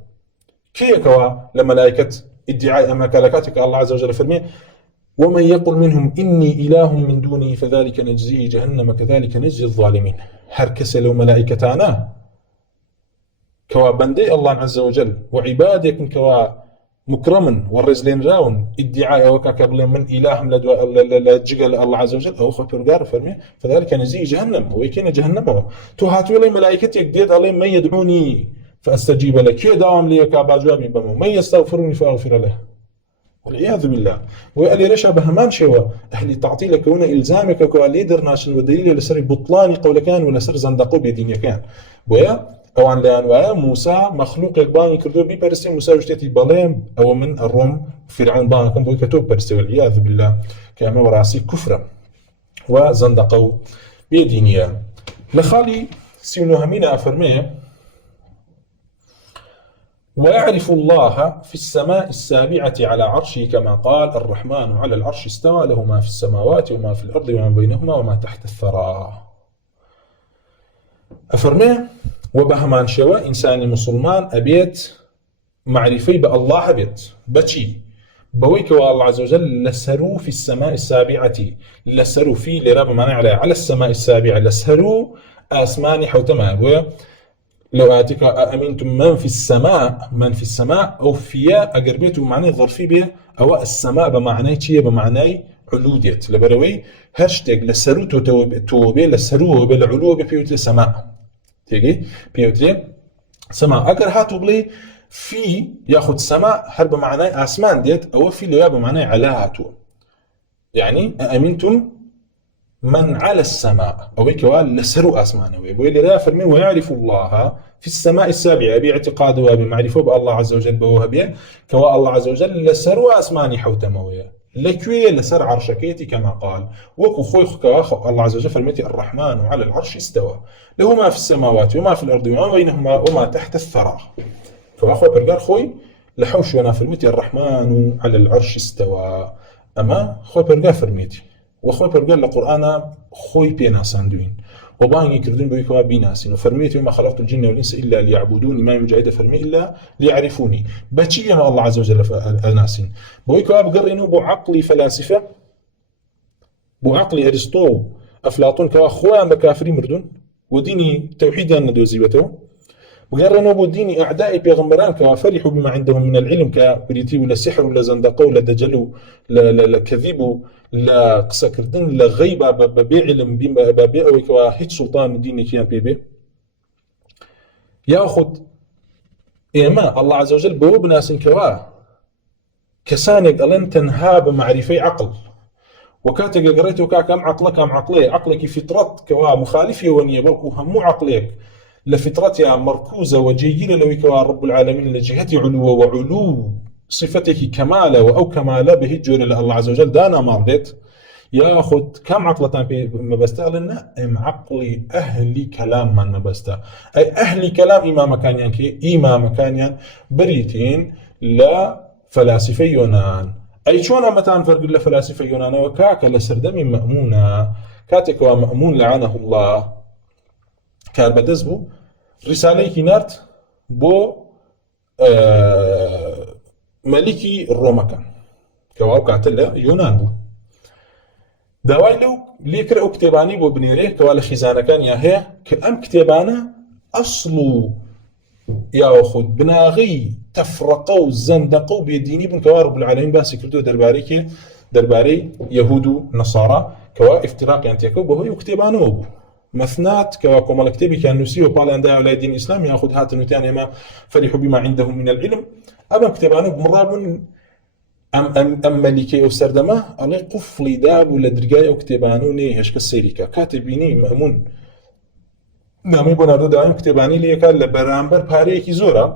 كي كوا لملائكة ادعاء أما كلكاتك الله عز وجل فرمي ومن يقل منهم إني إله من دوني فذلك نجزيه جهنم كذلك نجزي الظالمين. هركس لو ملائكتانا كوا بندي الله عز وجل وعبادك كوا مكرما والرزلين راون ادعاء وكاكبل من إله لجقل الله عز وجل أو خبر فرمي فذلك نجزيه جهنم ويكين جهنم توهاتوا لي ملائكتي يقديد علي من يدعوني فأستجيب لك كي داوم لي كابا جوابي بمو من يستغفرني فأغفر له والعياذ بالله. وقال لي رشا بهمان شوى أهلي تعطيلك هنا إلزامك كواليدر ناشن ودليل لسر بطلان قول كان ولا سر زندقو بيدين كان بويا أوان لأن ويا موسى مخلوق يقبان كردو بي برسي موسى وجتتي باليم أو من الروم فرعون بان كم بوي كتوب برسي والعياذ بالله كما وراسي كفرا وزندقو بيدينيا. لخالي سيونو همينا أفرميه ويعرف الله في السماء السابعة على عرشه كما قال الرحمن على العرش استوى له ما في السماوات وما في الأرض وما بينهما وما تحت الثرى. أفرميه وبهمان شوى إنساني مسلمان أبيت معرفي بالله أبيت بشي بويك والله عز وجل لسروا في السماء السابعة لسروا في لرب معنى على السماء السابعة لسروا أسماني حوتما لو آتيك أأمنتم من في السماء أو فيا أقربيته معنى ظرفي به أو السماء بمعنى شيء بمعنى علوديت لبروي هاشتاج لسرو توبي لسرو بالعلو بيوت السماء تيجي بيوت سماء أقر هاتو بلي في ياخد سماء حرب معنى أسمان ديت أو في لو بمعنى على هاتو يعني أأمنتم من على السماء أو كوال لسروا أسمانه ويقول لا فرمي ويعرف الله في السماء السابعة باعتقاد وبمعرفة بالله عز وجل بوهبيه كوا الله عز وجل لسروا أسماني حوتمويه لكوي لسر عرشكيتي كما قال وكو خويخ كوا الله عز وجل فرميتي الرحمن على العرش استوى له ما في السماوات وما في الأرض وما بينهما وما تحت الثرى فأخوة برقار خوي لحوش وانا فرميتي الرحمن على العرش استوى أما خوي برقار فرميتي وخۆی پەروەردگار لە قورئانە خۆی پێناساندوین وبانگی کردن بۆی کەوا بیناسین و فەرموویەتی وما خلقت الجن والإنس إلا ليعبدون إمام مجاهد فەرمی إلا ليعرفوني بەچی ئێمە الله عز وجل ئەناسین بۆی کەوا بگەڕێنەوە بۆ عەقڵی فەلاسفە بۆ عەقڵی ئەریستۆ و ئەفلاتۆن کەوا خۆیان بە کافری مردون و دینی تەوحیدیان نەدۆزیوەتەوە بگەڕێنەوە بۆ دینی ئەعدای پێغەمبەران کەوا فەریحوا بما عندهم من العلم کە بریتی و لە سحر و لە زەندەقە و لە دەجەل و لە کەذیب و لە قسەکردن لە غەیبە بەبێ علم بەبێ ئەوەی کەوا هیچ سوڵتان و دینێکیان پێ بێ یاخود ئێمە الله عز وجل بەوە بناسن کەوا کەسانێک ئەڵێن تەنها بە معریفەی عەقڵ وكاتك قريت وكام عقلك ام عقليه عقلك فطرت كوا مخالفه ونيه بلكو هم عقلك لفطرتها مركوزه وجيده لو كوا رب العالمين لجهه علو وعلو صفتك كماله او كماله به جور الله عز وجل دانا مرضت ياخذ كم عقلة ما بستغلنا ام عقلي اهلي كلام من ما بستا اي اهلي كلام امام كان يعني امام كان بريتين لا فلاسفه يونان أي شون مثلا فرق الله فلاسفة يونان وكاك لسردمي مأمونة كاتك ومأمون لعنه الله كان بدزبو رسالة كنارت بو ملكي الروما كان كواو كاتله يونان بو داوای لەو لێکرا ئەو کتێبانی بۆ بنێرێ کەوا لە خیزانەکانیان هەیە کە ئەم کتێبانە ئەسڵ و یاخود بناغی تەفرەقە و زەندەقە و بێدینی بوون کەوا رب العالمین باسی کردووە دەربارەی یەهود و نەسارا کەوا ئیفتراقیان تێکەوت بەهۆی ئەو کتێبانەوە بوو مثنات کەوا کۆمەڵە کتێبێکیان نووسیوە پاڵیان دایە لای دینی ئیسلام یاخود هاتن وتیان ئێمە فەریحوا بما عندهم من العلم ئەمە کتێبانە بمڕا بوون ئەم مەلیکەی ئەو سەردەما ئەڵێ قوفڵی دابوو لە دەرگای ئەو کتێبانە و نەی هێشکە سەیریکە کاتێ بینی مەمون نامی بۆ ناردۆ داوای کتێبانی لێکات لە بەرامبەر پارەیەکی زۆرە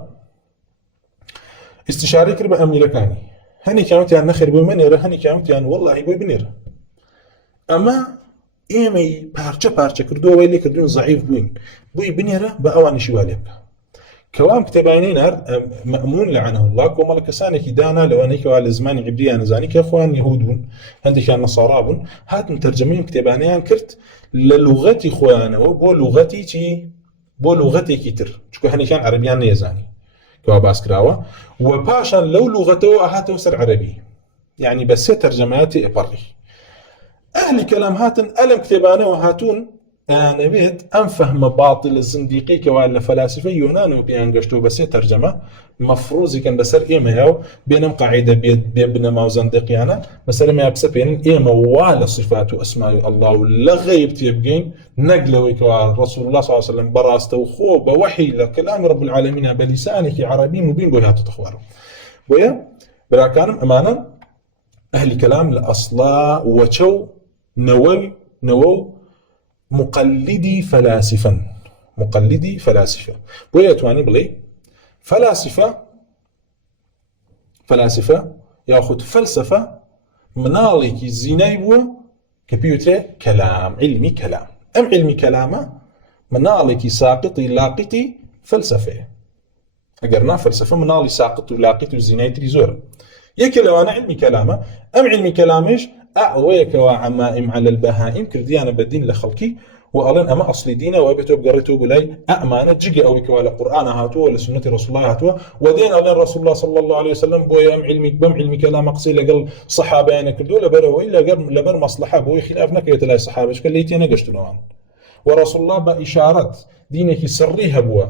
استشاری کرد بە ئەمیرەکانی هەنێکیان وتیان نەخێر بۆی منێرە هەنێکیان وتیان وەڵڵاهی بۆی بنێرە ئەمە ئێمەی پارچە کردووەوەی لێ کردوون زەعیف بووین بۆی بنێرە بە ئەوانیشی وا لێ بکە کەوام کتێبانی نار مەمون لعنه الله کۆمەڵە کەسانێکی دانا لەوانەی کەوا لە زمانی عیبریان نەزانی کە خۆیان یەهود بوون هەندێکیان نەسارا بوون هاتن تەرجەمەی کتێبانیان کرد لە لوغەتی خۆیانەوە بۆ لوغەتی چی بۆ لوغەتێکی تر چونکە هەنێکیان عەرەبیان نەیەزانی کەوا باس کراوە و پاشان لەو لوغەتەوە ئەهاتەوە سەر عەرەبی یعنی بە سێ تەرجەمەیاتی ئەپەڕی ئەهلی کەلام هاتن ئەلەم کتێبانەوە هاتوون نەبێت ئەم فەهمە باطل زندیقی کەوا لە فەلاسفەی یۆنانەوە پێیان گەشتووە بە سێ تەرجەمە مەفروزیکەن بەسەر ئێمەیە و بێنەم قاعیدە بێ بنەما و زەندیقیانە بەسەرمەیە بسە پێێنن ئێمە وا لە صفات و ئەسمای ئەڵڵا و لە غەیب تێبگەین نەک لەوەی کەوا ڕەسوڵ الله صلی الله علیه وسلم بەڕاستە و خۆ بە وەحی لە کەلامی رب العالمین بە لیسانێکی عەرەبی مبین بۆی هاتوتە خوارەوە بۆیە براکانم ئەمانە ئەهلی کەلام لە ئەسڵا وەچە و نەوە مقلدي فلاسفة بويا تواني بلي فلاسفة ياخذ فلسفة منالك زيناي بوا كبيوتري كلام علمي كلام ام علمي كلامه منالك ساقطي لاقطي فلسفة اقرنا فلسفة منالي ساقط ولاقط وزيناي تريزور ياكل لو انا علمي كلامه ام علمي كلامش أعويك وعمائم على البهائم كرديانا بدين لخلقي وألين أما أصلي دينا وأبيتو بقريتو بلاي أأمانة جيجي أويك ولا قرآن هاتوا ولا سنة رسول الله هاتوا ودين ألين رسول الله صلى الله عليه وسلم بويا بم علمي كلام أقصي لقل صحابة يعني كردو لبروا إلا لبر مصلحة بوي خلافنا كي يتلاقي صحابة كليتي نقشتو نوان ورسول الله بإشارات دينك سريها بوا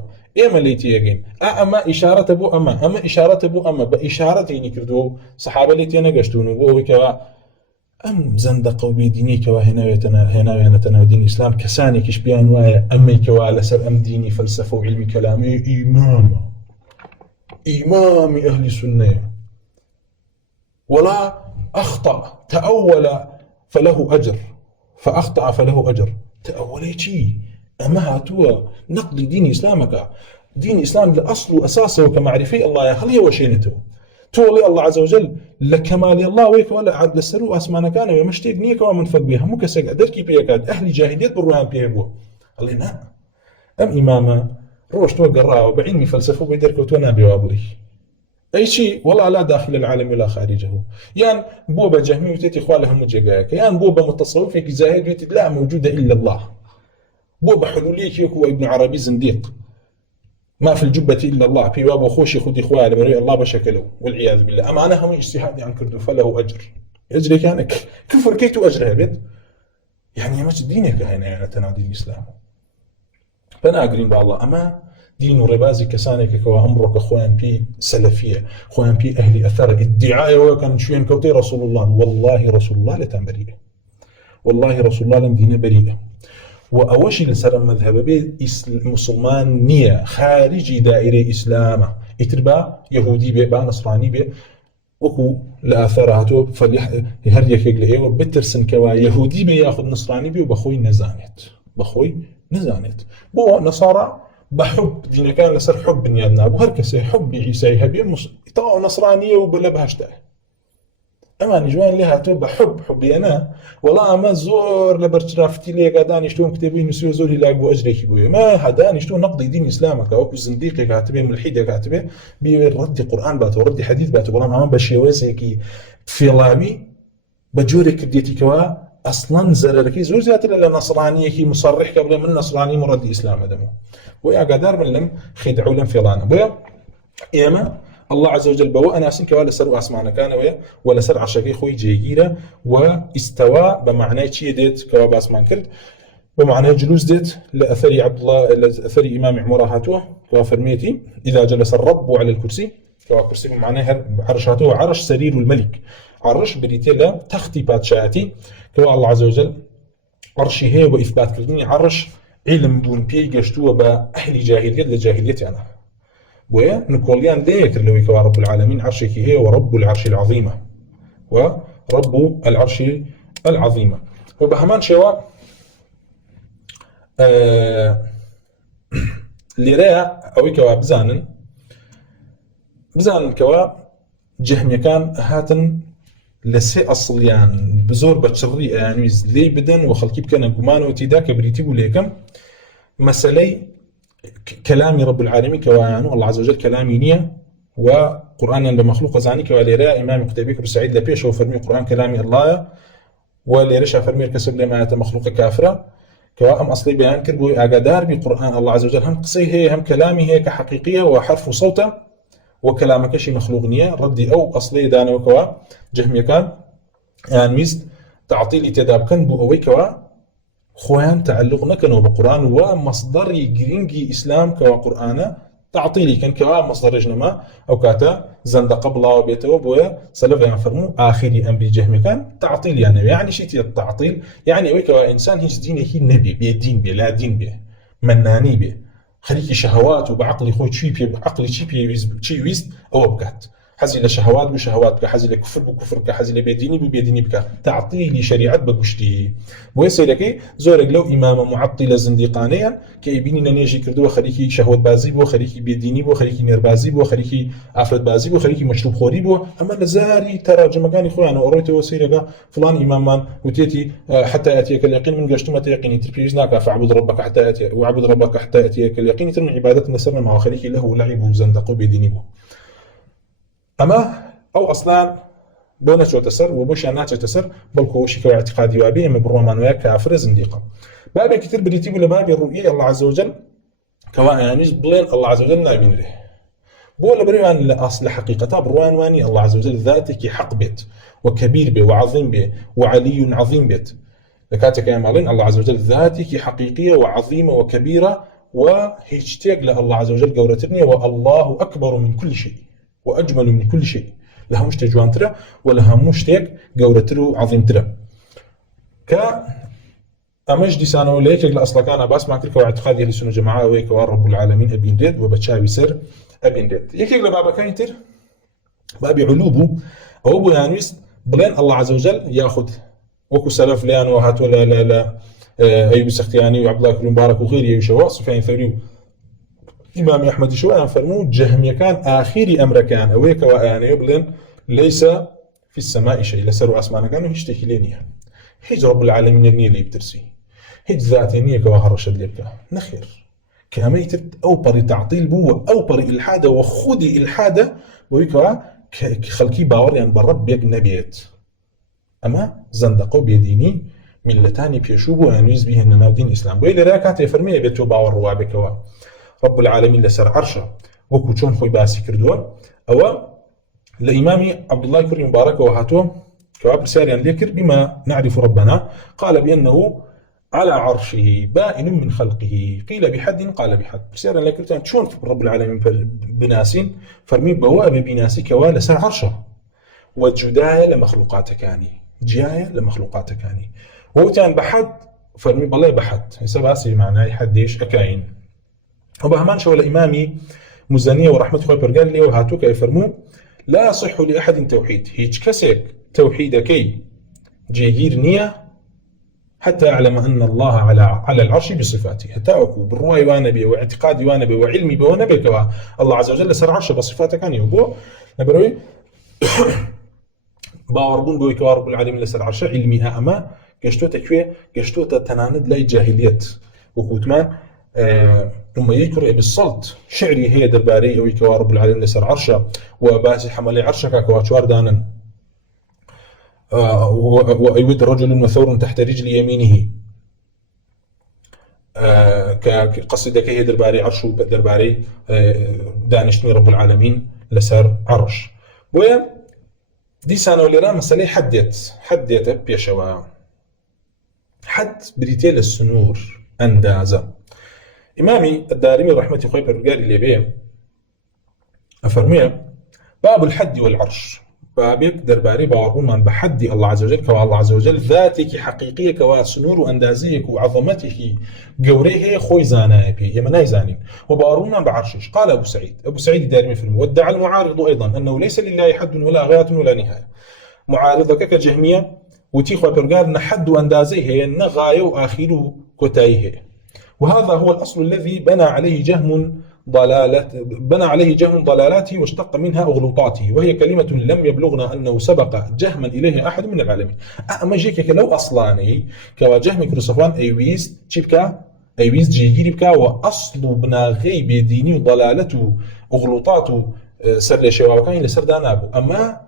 إما ليتي يقين أما إشارة أبو أما إشارة أبو أما بإشارة يعني كردو صحابة ليتي نقشتو نبوه كوا أم زندق وبيديني كوا هنا دين الإسلام كساني كش بيان وايا أمي كوا على سر أم ديني فلسفة وعلمي كلامي إمام أهل السنة ولا أخطأ تأول فله أجر فأخطأ فله أجر تأولي شيء أما هاتوا نقد دين إسلامك دين الإسلام لأصل وأساسه وكمعرفي الله هل هي وشينته تولي الله عز وجل لكمال الله ويك ولا عاد لسرو أسمانا كان ومشتيق نيك ومن فوق بها مو كسق دركي بيكاد أهل جاهلية بروان بيهبو قال لي لا أم إمامة روش توقع الرأى وبعلمي فلسفة وبيدرك وتونا بوابلي اي شيء والله لا داخل العالم ولا خارجه. يعني بوبا جهمي وتيتي اخوالها مجاك، يعني بوبا متصوفك زاهد وتي لا موجوده الا الله، بوبا حلوليك يكو ابن عربي زنديق، ما في الجبة إلا الله، في باب خوشي خذ إخوة لمن الله بشكله والعياذ بالله. أما أنا هم اجتهادي عن كردو فله أجر، أجري كان كفر كيت أجر هبت، يعني ما دينك هنا يعني تنادي الإسلام. فأنا أقرين بالله أما دين ربازي كسانك كوا أمرك أخوان بي سلفية، أخوان بي أهل أثر ادعاء وكان شوين كوتي رسول الله، والله رسول الله لتان بريئة، والله رسول الله لم دين بريئة. وأوشي لسر مذهب بي مسلمان نية خارجي دائرة إسلامه اتربا يهودي بي با نصراني بي وكو لآثاراتو هر يكيق لإيوه بترسن كوا يهودي بي ياخد نصراني بي وبخوي نزانت، بخوي نزانت بو نصارى بحب دين كان لسر حب نيادنا بو هركسي حب عيسى هبي طبعا نصرانية وبلا بهاشته. اما نجوان لها تو بحب حبي انا والله ما زور لبرشرافتي لي قاداني شتون كتابين نسيو زور لاق بو اجري بويا ما هداني شتون نقضي دين اسلامك او زنديق كاتبه ملحد كاتبه بيردي قران بات وردي حديث بات والله ما بشيوزي كي في لامي بجورك ديتي كوا اصلا زرركي زور ذات نصرانيه كي مصرح قبل من نصراني مرد اسلام دمو ويا قدار من لم خدعوا لم فيضان بويا ايما الله عز وجل بوا أنا أسنك ولا سر أسمعنا كان ولا سر عشاكي خوي جيجيرة واستوى بمعنى شيء ديت كوا بأسمان كرد بمعنى جلوس ديت لأثري عبد الله لأثري إمام عمر هاتوه وفرميتي إذا جلس الرب على الكرسي كوا كرسي بمعنى عرشاته عرش سرير الملك عرش بريتيلا تختي باتشاتي كوا الله عز وجل عرشي هي وإثبات كردني عرش علم بون بي جشتوه بأهل جاهلية لجاهليتي أنا بويا نكوليان ذكر لوي كوا رب العالمين عرشك هي ورب العرش العظيمة ورب العرش العظيمة وبهمان شوا اللي رأى أوي كوا بزانن كوا جهمي كان هاتن لسي أصليان بزور بتشري يعني لي بدن وخلكيب كان قمان وتيداك بريتيبو ليكم مسألي كلامي رب العالمين كوان الله عز وجل كلامي نية وقرآن بمخلوق زاني كواليراء إمام قتيبي كبر سعيد لبيش وفرمي قرآن كلامي الله وليرشا فرمي الكسب لما مخلوق كافرة كوا أم أصلي بيان كربو أقدار بقرآن الله عز وجل هم قصي هي هم كلامي هي كحقيقية وحرف وصوته وكلامك شيء مخلوق نية ردي أو أصلي دانا وكوا جهمي كان يعني ميز تعطيلي تداب كان بو أوي كوا خوان تعلقنا كانوا بقرآن ومصدر جرينجي إسلام كوا قرآن تعطيلي كان كوا مصدر جنما أو كاتا زند قبل وبيته وبويا سلف ينفرمو آخري أم بجهمي كان تعطيل يعني شيء التعطيل يعني أوي كوا إنسان هيج دينه هي نبي بيدين بي لا دين بي مناني بي خليكي شهوات وبعقلي خوي شي بي بعقلي شي ويست أو بكات حزي لشهوات بشهوات حزي لكفر بكفر حزي لبيديني ببيديني بك تعطيلي شريعة بقشتي بويسي لكي زورك لو إمام معطل زنديقانيا كي بيني نيجي كردو خليكي شهوات بازي بو خليكي بيديني بو خليكي نير بازي بو خليكي عفرت بازي بو خليكي مشروب خوري بو أما لزاري تراجم كاني خويا أنا أوريته وسيرك فلان إمامان وتيتي حتى يأتيك اليقين من قشتما تيقيني تربيزناك فاعبد ربك حتى يأتي وعبد ربك حتى يأتيك اليقين ترمي عبادة نسرنا معه خليكي له لعب وزندق بيديني بو أما أو أصلاً بونش وتسر وبوش ناتش تسر بلكو شكوى اعتقادي وابي من بالرومان ويا كافر زنديقا بابي كتير بديتي ولا بابي الرؤية الله عز وجل كوا يعني بلين الله عز وجل نايبين له بولا بريان الأصل حقيقة بروان واني الله عز وجل ذاتك حق بيت وكبير به وعظيم به وعلي عظيم بيت لكاتك يا مالين الله عز وجل ذاتك حقيقية وعظيمة وكبيرة وهيشتاق لله عز وجل قولتني والله أكبر من كل شيء وأجمل من كل شيء لها مش تجوان ترى ولا هموش تيك جورة ترى عظيم ترى أمجدي سنة وليك لأصلا كان بس مع كل اعتقادي لسنة جماعة ويك ورب العالمين أبين ديد وبتشاوي سر أبين ديد يكيك لبابا كاينتر بابي علوبه أو أبو يانويس بلين الله عز وجل يأخذ وكو سلف ليان وهات ولا لا لا أيوب السختياني وعبد الله بن مبارك وغيره يشوا سفيان ثوري إمام أحمد شو فرموا جهمي كان آخر أمر كان أويك وأنا يبلن ليس في السماء شيء لسروا أسمعنا كانوا يشتكي لينيا هيج رب العالمين اللي بترسي هيج ذاتينية كواهر رشد لك نخير كاميتر أو بري تعطيل بو أو بري إلحادة وخودي إلحادة ويكوا خلقي باور يعني بالرب يك نبيت أما زندقوا بيديني ملتاني بيشوبوا يعني يزبيه أن ناو دين إسلام وإلى راكات يفرمي بيتو باور روابكوا رب العالمين لسر عرشه وكو چون خوي باسي كردوا أو لإمامي عبد الله كريم مبارك وهاتو كواب رسالة ليكر بما نعرف ربنا قال بأنه على عرشه بائن من خلقه قيل بحد قال بحد رسالة ليكر شون رب العالمين بناسين فرمي بواب بناسي كوا لسر عرشه وجداية لمخلوقاتك يعني جاية لمخلوقاتك يعني وهو بحد فرمي بالله بحد يسا باسي معناه حديش أكاين وبهمان شو الإمامي مزانية ورحمة الله برقال لي وهاتو كيفرمو لا يصح لأحد توحيد هيج كسك توحيدكي جيجير نية حتى يعلم أن الله على العرش بصفاته حتى أكو بالرواية وانبي واعتقادي وانبي وعلمي بوانبي كوا الله عز وجل سر عرش بصفاته كان يبو نبروي باوربون بوي كوا رب العالمين لسر عرش علميها أما قشتو تكوي قشتو تتناند لاي جاهلية وكوتمان ثم يذكر بالصلت شعري هي درباري أو كوا رب العالمين لسر عرشه وباسي حملي عرشك كواتشوار دانا وأيود رجل وثور تحت رجل يمينه كقصدك هي درباري عرش درباري دانشني رب العالمين لسر عرش بويا دي سنة وليرا مسألة حديت بيشوا حد بريتيل السنور أندازة إمامي الدارمي رحمة الله برقال اللي بيه أفرميه باب الحد والعرش بابك درباري باورون من بحدي الله عز وجل كوا الله عز وجل ذاتك حقيقية كوا سنور وأندازيك وعظمتك قوريه خوي زاناي بي يمناي زانين وباورون من بعرشش قال أبو سعيد الدارمي فرمي وادعى المعارض أيضا أنه ليس لله حد ولا غاية ولا نهاية معارضك كجهمية وتيخوا برقال نحد وأندازيه نغاية وآخره كتايه وهذا هو الأصل الذي بنى عليه جهم ضلالاته واشتق منها أغلوطاته وهي كلمة لم يبلغنا أنه سبق جهما إليه أحد من العالمين أما جيك لو أصلاني كوا جهم كروسفان أيويز تشبكا أيويز جيجيري بكا وأصل بنا غيب ديني وضلالته أغلوطاته سر شواكان لسر دانابو أما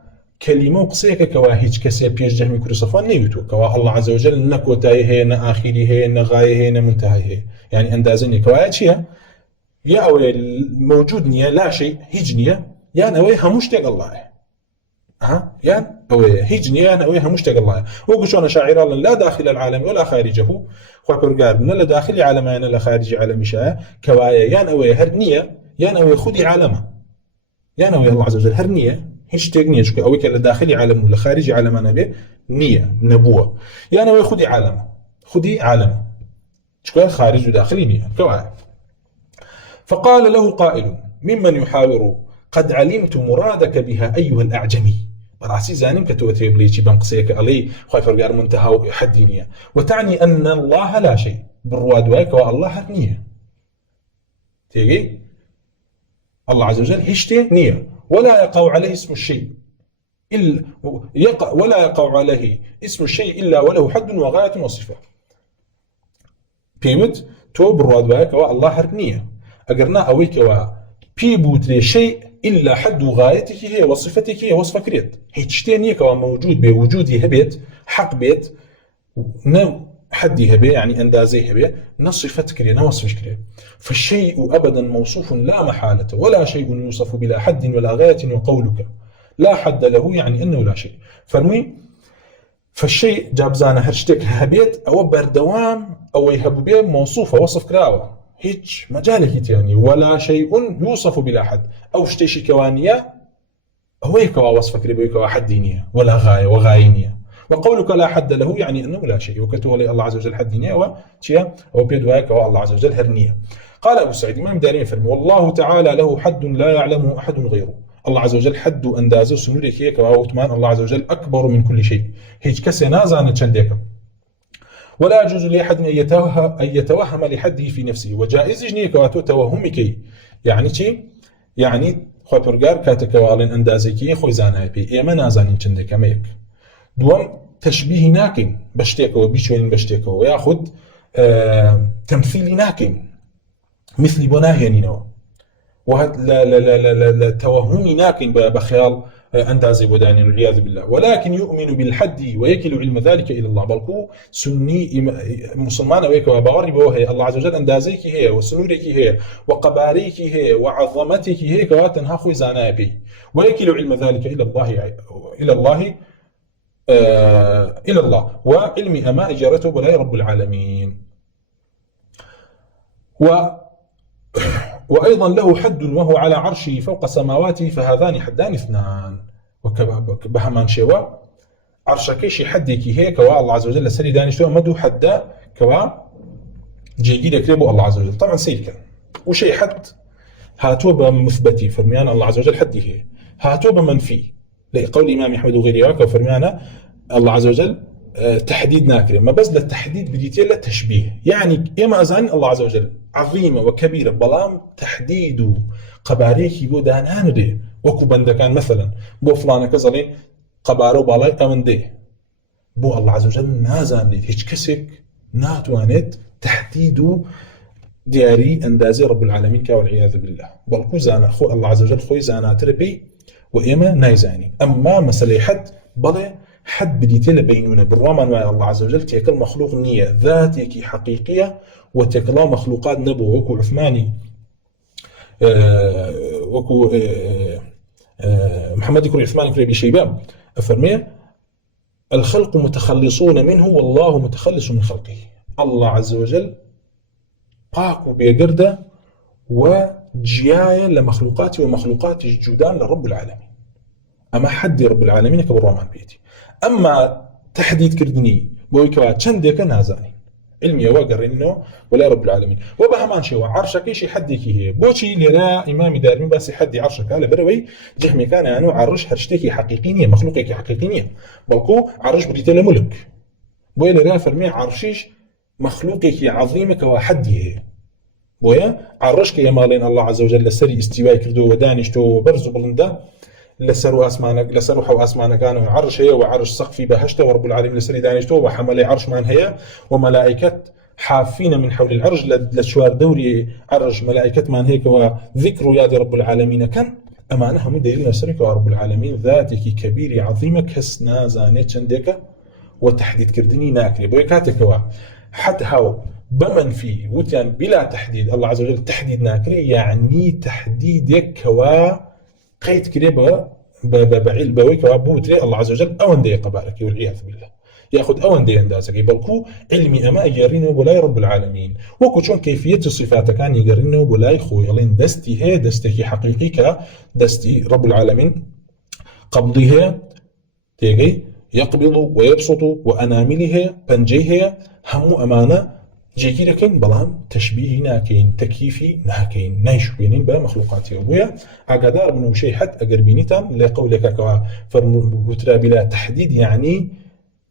كلمة وقصيك كوا هيج كسي بيش جهمي كروسفان نيوتو كوا الله عز وجل نكوتاي هي نآخري هي نغاية هي نمنتهي هي يعني أندازني كوا هيتشيها يا أوي موجود نية لا شيء هيج نية يا نوي همشتاق الله يا أوي هيج نية نوي همشتاق الله وقشونا شاعر الله لا داخل العالم ولا خارجه خوكر قال لا داخل عالمين لا خارج عالم شاء كوايا يا نوي هرنية يا نوي خدي عالمه يا نوي الله عز وجل هرنية هيش تغنيه شو أو كلا داخلي عالم ولا خارجي عالم أنا به نية نبوة يعني هو خدي عالم شو خارج وداخلي نية كواعب فقال له قائل ممن يحاور قد علمت مرادك بها أيها الأعجمي راسي زانم كتوتي بليشي بنقصيك علي خايف رجال منتهى حدينية وتعني أن الله لا شيء بالرواد وايك والله هرنية تيجي الله عز وجل هشتي نية ولا يقع عليه اسم الشيء ولا يقع عليه اسم الشيء إلا وله حد وغاية وصفة بيمت تو بالرواد والله هرنية أقرنا أويك بيبوت شيء إلا حد وغايتك هي وصفتك هي وصفة كريت هي تشتينيك موجود بوجودي هبيت حق بيت حدي هبي يعني أندازي هبي نصفت كريه نوصفش كريه فالشيء أبدا موصوف لا محالة ولا شيء يوصف بلا حد ولا غاية وقولك لا حد له يعني أنه لا شيء فرمي فالشيء جابزانا هرشتك هبيت أو بردوام أو يهب بيه موصوفة وصف كراوة هيج مجالك يعني ولا شيء يوصف بلا حد أو شتيشي كوانية هو يكوا وصف كريه بيكوا حدينية ولا غاية وغاينية وقولك لا حد له يعني أنه لا شيء وكتولي الله عز وجل حدينية وشيء أو بيدواك والله عز وجل هرنية قال أبو سعيد إمام دارين فرمي والله تعالى له حد لا يعلمه أحد غيره الله عز وجل حد أندازه سنوريك هيك وأوتمان الله عز وجل أكبر من كل شيء هيج كسنازا نتشنديك ولا يجوز لأحد أن يتوهم لحده في نفسه وجائز جنيك واتو توهمك يعني شيء يعني خوي برجار كاتكوالين أندازيكي خوي زاناي بي إيما نازانين تشنديك ميك دوام تشبيه ناكن بشتيكو وبيشوين بشتيكو وياخد تمثيل ناكن مثل بناهينينو وهذا لا توهمي ناكن بخيال أندازي بوداني والعياذ بالله، ولكن يؤمن بالحد ويكل علم ذلك إلى الله. بلكو سني مسلمان ويك وباوري بوهي الله عز وجل أندازيك هي وسنورك هي وقباريك هي وعظمتك هي كواتنها خوي زانابي، ويكل علم ذلك إلى الله إلى الله إلى الله وعلم أما إجارته بلاي رب العالمين. وأيضا له حد وهو على عرشه فوق سماواته، فهذان حدان اثنان. وكبهمان شوا عرشك شي حدك هيك الله عز وجل سري دانشتو مدو حدا كوا جيجي كريبو الله عز وجل. طبعا سيركا وشي حد هاتوا بمثبتي فرميان الله عز وجل حدي هي، هاتوا بمنفي لقول الإمام أحمد وغيره وفرميانا الله عز وجل تحديد ناكري، ما بس للتحديد بديتي لا تشبيه. يعني إما أزان الله عز وجل عظيمة وكبيرة بلام تحديد قباريك بودان هاندي وكو بندكان مثلا بو فلانة كزلين قبارو بالاي أمن دي بو الله عز وجل نازان لي هيك كسك ناتوانت تحديد دياري أندازي رب العالمين والعياذ بالله. بلكو زانا خو الله عز وجل خوي زانا تربي وإما نايزاني. أما مسألة حد بلي حد بديتي لبينونا بالرومان ويا الله عز وجل تيكل مخلوق نية ذاتيكي حقيقية وتكلا مخلوقات نبو وكو عثماني وكو محمد يكون عثماني كريبي بشيبان أفرمي الخلق متخلصون منه والله متخلص من خلقه. الله عز وجل باكو بيقردة وجياية لمخلوقاتي ومخلوقات الجودان لرب العالمين. أما حد رب العالمين كبرومان بيتي. أما تحديد كردني بويكوا تشندك نازاني علمي وقرنه ولا رب العالمين. وبهمان شيء عرشك شيء حدك هي بوشي لرا إمام دارمي بس حدي عرشك على بروي جهمي كان يعني عرش هرشتكي حقيقية مخلوقك حقيقية بلكو عرش بديت ملك بويا لرا فرمي عرشيش مخلوقك عظيمك وحدي هي بويا عرشك يا مالين الله عز وجل لسري استواء كردو ودانشتو وبرزو بلندا لسروا أسمانك لسروا حو أسمانك كانوا عرش هي وعرش سقفي بهشته ورب العالمين لسري دانشته وحمل عرش معن هي وملائكة حافين من حول العرش لشوار دوري عرش ملائكة معن هيك وذكر يا رب العالمين كان أمانها مديرين سرك ورب العالمين ذاتك كبير عظيمك حسنا زانيت شندك وتحديد كردني ناكري بويكاتك حتى هاو بمن في وتيان بلا تحديد الله عز وجل تحديد ناكري يعني تحديدك قيد كريبا بعيل بويك وابوتري الله عز وجل أون دي قبارك والعياذ بالله ياخذ أون دي اندازك بلكو علمي أما يقرنه بلاي رب العالمين وكو شون كيفية الصفات كان يقرنه بلاي خويلين دستي هي دستك حقيقيك دستي رب العالمين قبضها تيجي يقبض ويبسط وأنامله بنجيه هم أمانة جيكي لكن بلام تشبيه ناكين تكييفي ناكين نايشو بينين بمخلوقاتي أبويا عقدار من شيء حد أقربينيتان لقولك كوا فرموترا بلا تحديد يعني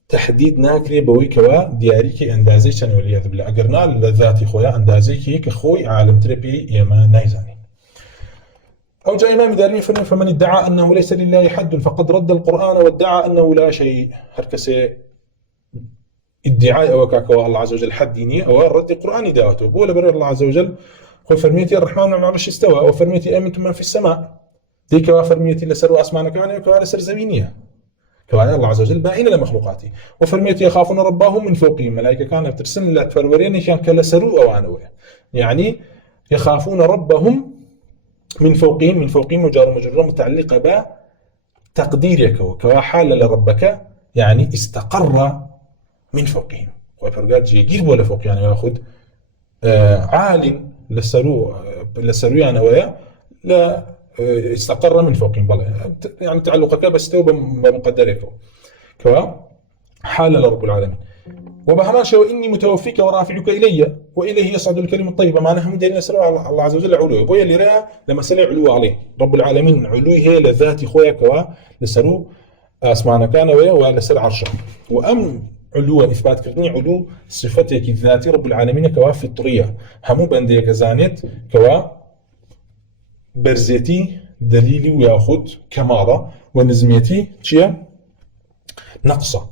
تحديد ناكري بوي كوا دياريكي أندازي شان والعياذ بالله أقرنا لذاتي خويا أندازيكي كخوي عالم تربي يما نايزاني. أو جاء إمام دارمي فمن ادعى أنه ليس لله حد فقد رد القرآن وادعى أنه لا شيء هركسي ادعاء وكاكوا الله عز وجل حد ديني أو رد القرآن داوته بولا بري الله عز وجل وفرميتي الرحمن على العرش استوى وفرميتي آمنتم من في السماء ديك وفرميتي لسروا أسمعنا كمان وكوا لسر زمينية كوا الله عز وجل باين لمخلوقاتي وفرميتي يخافون ربهم من فوقهم ملائكة كانت ترسل لك فرورين كان كلسروا أوانوه يعني يخافون ربهم من فوقهم وجار مجرور متعلقة بتقديرك كوا حال لربك يعني استقر من فوقهم وفرقات جيجير ولا فوق يعني ياخذ عال لسرو يعني ويا لا استقر من فوقهم بلا يعني تعلقك بس تو بمقدرك كوا حال لرب العالمين. وبهمان شيء وإني متوفيك ورافعك إلي وإليه يصعد الكلم الطيب معناها مدير نسرع الله عز وجل علوه بويا اللي رأى لما سلع علوه عليه رب العالمين علوه هي لذات خويا كوا لسرو أسمعنا كان ويا ولسر عرشه وأم علو إثبات كردني علو صفتك الذاتي رب العالمين كوا فطرية همو بنديك زانت كوا برزيتي دليلي وياخد كمالة ونزميتي شيء نقصة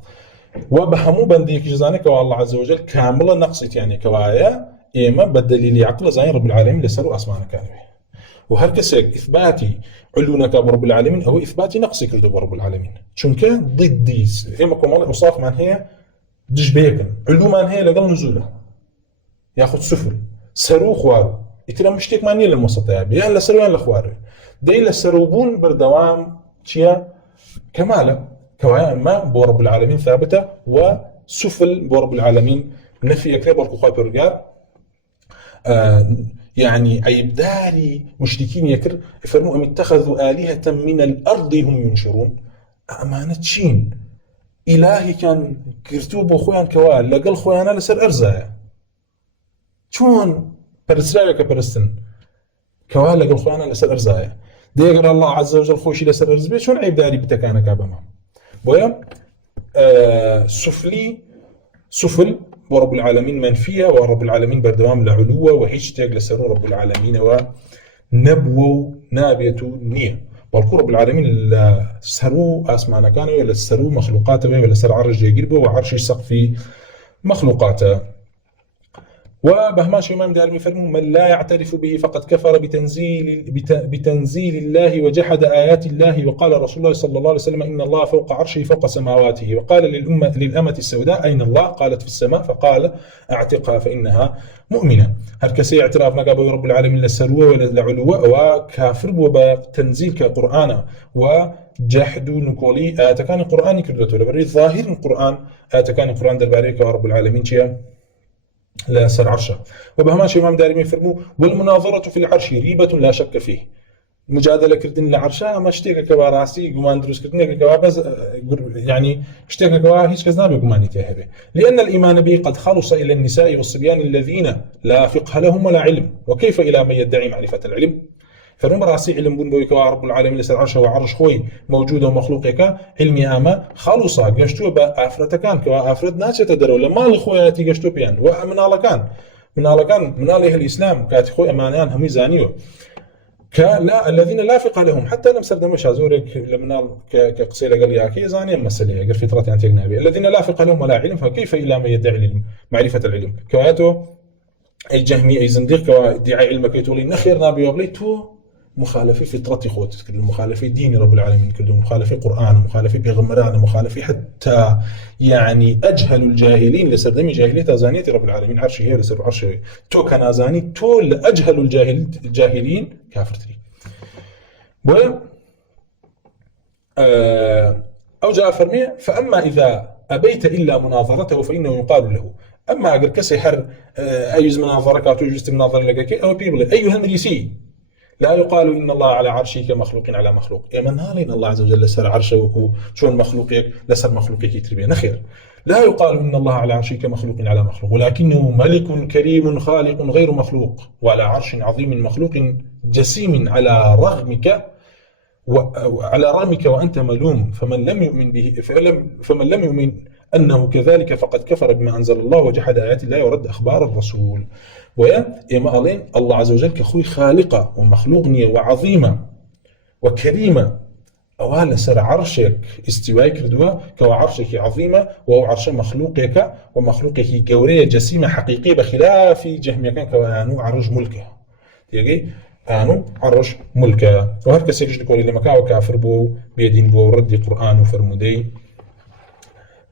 وبهمو بنديك جزانك كوا الله عز وجل كاملة نقصت يعني كوايا إما بالدليل عقل زين رب العالمين لسر أسمانا كان به وهر كسك إثباتي علونك برب العالمين أو إثباتي نقصك برب العالمين شنك ضد إما كمال أوصاف من هي دش بيكن علو من هي لقل نزوله ياخذ سفل سرو خوار يترى مشتك ماني للمسطية بيان لسروان لخوار دي لسروبون بردوام تيا كماله كوان ما برب العالمين ثابتة وسفل برب العالمين نفي كتاب القخاء برجال يعني عيبداري مشركين يكر فرموا أم اتخذوا آلهة من الأرض هم ينشرون أمانة شين إلهي كان كرتوب وخوان كوال لقل خوانا لسر أرزايا شون برسرايا كبرستن كوال لقل خوانا لسر أرزايا دي يقول الله عز وجل خوشي لسر أرزبي شون عيبداري بتكانا كابما بويا سفل ورب العالمين منفية ورب العالمين بردوام لعلوة وحيشتاق لسرون رب العالمين ونبو نابية نية والكو رب العالمين سرو أسمعنا كانوا ولا سرو مخلوقاته ولا سر عرش يقربه وعرش يسق في مخلوقاته وبهما شيء إمام دارمي فرموا من لا يعترف به فقد كفر بتنزيل الله وجحد آيات الله وقال رسول الله صلى الله عليه وسلم إن الله فوق عرشه فوق سماواته وقال للأمة السوداء أين الله قالت في السماء فقال أعتقها فإنها مؤمنة هل كسي اعتراف نقابه رب العالمين لسروه ولا لعلوه وكافر وبتنزيل كقرآن وجحدوا نقولي آتكان القرآن كردته لبري ظاهر القرآن آتكان القرآن درباريك ورب العالمين لا سر عرشه وبهما شيء إمام دارمي فرمو والمناظرة في العرش ريبة لا شك فيه مجادلة كردن لعرشها ما اشتيك كوا راسي قمان دروس كردن كوا بس يعني اشتيك كوا هيش كذنابي قماني تهبه لأن الإيمان به قد خلص إلى النساء والصبيان الذين لا فقه لهم ولا علم وكيف إلى من يدعي معرفة العلم فرم راسي علم بون بويك رب العالمين لسر عرشه وعرش خوي موجودة ومخلوقك علمي أما خلصا قشتو بأفرة كان كوا أفرد ناس يتدروا لما الخوياتي قشتو بيان ومن على كان من عليه الإسلام كات خوي أمانيان هم يزانيو لا الذين لا فقه لهم حتى لم سردم شازورك لمن كقصيلة قال ياكي زاني مسألة قال فطرة أنت أجنبي الذين لا فقه لهم ولا علم فكيف إلى من يدعي العلم معرفة العلم كواته أي جهمي أي زنديق كادعاء علمك يتولي نخير نابي وبليتو مخالفة فطرة خوت كل مخالفة دين رب العالمين كل مخالفة قرآن مخالفة بيغمران مخالفة حتى يعني أجهل الجاهلين لسردمي جاهلية زانية رب العالمين عرشه هي لسر عرشه تو كان زاني تو لأجهل الجاهلين كافر تري و أو جاء فرمي فأما إذا أبيت إلا مناظرته فإنه يقال له أما أقر كسي حر أيز مناظرك ويجلس مناظر لك أو بيبل أيها النريسي لا يقال إن الله على عرشه كمخلوق على مخلوق من هالين الله عز وجل لسر عرشه وكو شون مخلوقك لسر مخلوقك يتربيه نخير لا يقال إن الله على عرشه كمخلوق على مخلوق ولكنه ملك كريم خالق غير مخلوق وعلى عرش عظيم مخلوق جسيم على رغمك وأنت ملوم فمن لم يؤمن به فمن لم يؤمن أنه كذلك فقد كفر بما أنزل الله وجحد آيات الله ورد أخبار الرسول ويا إما ألين الله عز وجل كخوي خالقة ومخلوقنية وعظيمة وكريمة أولا سر عرشك استواء كردوا كو عرشك عظيمة وهو عرش مخلوقك ومخلوقك جورية جسيمة حقيقية بخلاف جهمية كان كوانو عرش ملكه تيجي أنو عرش ملكه وهذا سيجد كل اللي مكاو كافر بو بيدين بو ردي قرآن وفرمودي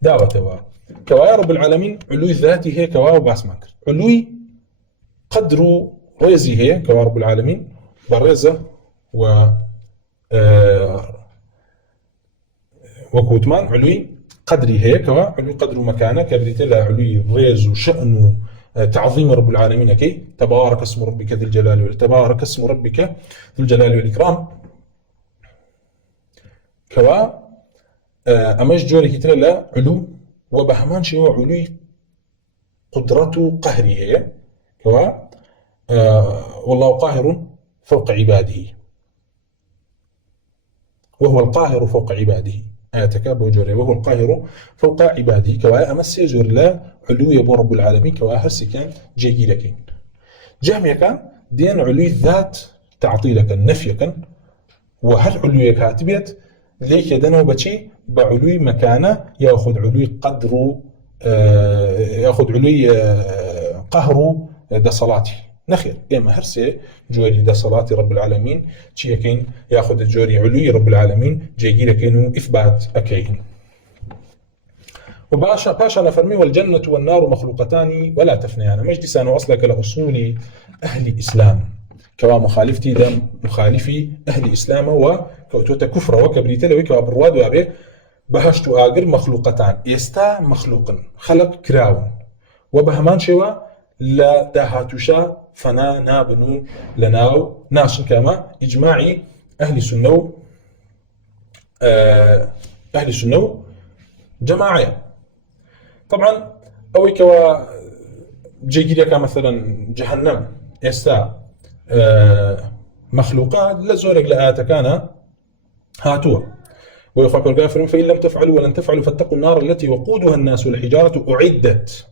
دعوة كوايا رب العالمين علوي ذاتي هي كواو باسمك علوي قدر ريزي هي كوايا رب العالمين برزة و وكوتمان علوي قدري هي كوا علوي قدر مكانه كبريت له علوي ريز وشأن تعظيم رب العالمين كي تبارك اسم ربك ذي الجلال تبارك اسم ربك ذي الجلال والإكرام كوا أمش جوري كتير لا علو وبهمان شيء علوي قدرته قهري هي كوا والله قاهر فوق عباده وهو القاهر فوق عباده آياتك بوجوره وهو القاهر فوق عباده كوا أمس يجور لا علو يبو رب العالمين كوا هرسي كان جيجي لكن جهمي كان دين علوي ذات تعطي لك النفي كان وهل علوي كاتبيت ليك دنو بشي بعلوي مكانه ياخذ علوي قدره ياخذ علوي قهره دەسەڵاتی نەخێر ئێمە هەرسێ جۆری دەسەڵاتی رب العالمین چیەکەین یاخود جۆری علوی رب العالمین جێگیرەکەین و ئیثبات ئەکەین. وباشا باشا نفرمي والجنة والنار مخلوقتان ولا تفنيان مش ديسان وصلك لأصول أهل الإسلام كوا مخالفتي دم مخالفي أهل الإسلام وكوتوتا كفر وكبريتا لوي كوا برواد وابي بهشت آجر مخلوقتان يستا مخلوق خلق كراون وبهمان شوا لا دهاتوشا فنا نابنو لناو ناشن كما إجماعي أهل السنة أهل السنة جماعية. طبعا أوي كوا جيجيريكا مثلا جهنم إستا مخلوقات لزورك لآتكانا هاتوا ويخبر الكافرين فإن لم تفعلوا ولن تفعلوا فاتقوا النار التي وقودها الناس والحجارة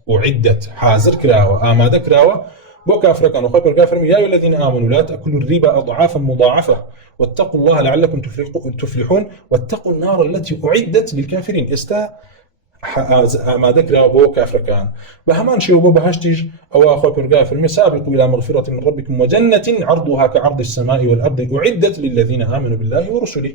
أعدت حاذر كراوة آمادة كراوة بو كافر كانوا خبر الكافرين يا أيها الذين آمنوا لا تأكلوا الربا أضعافا مضاعفة واتقوا الله لعلكم تفلحون واتقوا النار التي أعدت للكافرين استا ما ذكر بو كافر كان بهمان شيء بو بهشتيج او اخو بالغافر سابقوا الى مغفرة من ربكم وجنة عرضها كعرض السماء والارض اعدت للذين امنوا بالله ورسله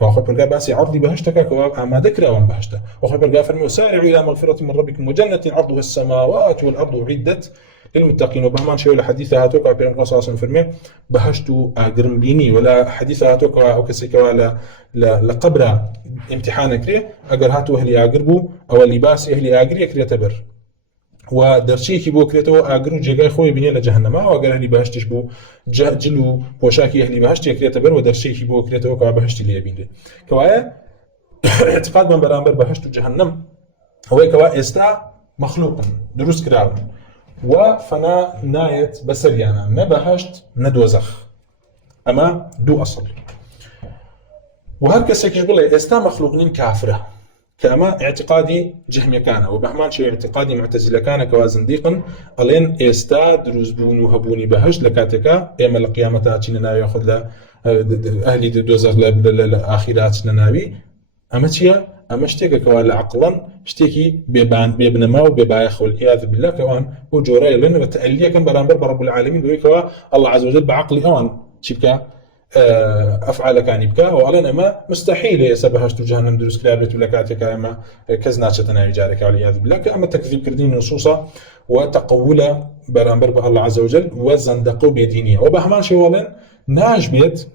فاخو بالغافر عرض بهشتك ما ذكر وان بهشته واخو بالغافر سارعوا الى مغفرة من ربكم وجنة عرضها السماوات والارض اعدت للمتقين وبهمان شيء الحديث هاتوك بين قصاص فرمي بهشتو اجرم بيني ولا حديث هاتوك او كسيك ولا لقبر امتحانك ليه اگر هاتو اهلي اجربو او اللباس اهلي اجري كريتبر ودرشيكي بو كريتو اجرو جيغاي خوي بيني لجهنم او اگر اهلي بهشتش بو جلو بوشاكي اهلي بهشتي كريتبر ودرشيكي بو كريتو كا بهشتي لي بيني كوايه اعتقاد من برامبر بهشتو جهنم هو كوا استا مخلوق دروس كراو وفنا نايت بسريانا ما بهشت ندوزخ اما دو اصل وهر كسك يقول استا مخلوقين كافره كما اعتقادي جهمي كان وبهمان شيء اعتقادي معتزله كان كوازنديقا الين استا دروز بون وهبوني بهشت لكاتكا اما القيامه ناوي ياخذ اهلي دوزخ الاخرات ناوي اما تيا اما شتيك كوال عقلا شتيكي بيبنما وبيبايخ والعياذ بالله كوان وجوراي لنا بتأليه كان برامبر برب العالمين بيقول كوا الله عز وجل بعقلي اوان شبكا افعال كان يبكى وعلنا ما مستحيل يسبهشت جهنم دروس كلابت ولا كاتك اما كزناتشتنا يجارك والعياذ بالله اما تكذيب كردين نصوصا وتقول برامبر الله عز وجل وزندقوا بدينيه وبهمان شي ولن ناجبت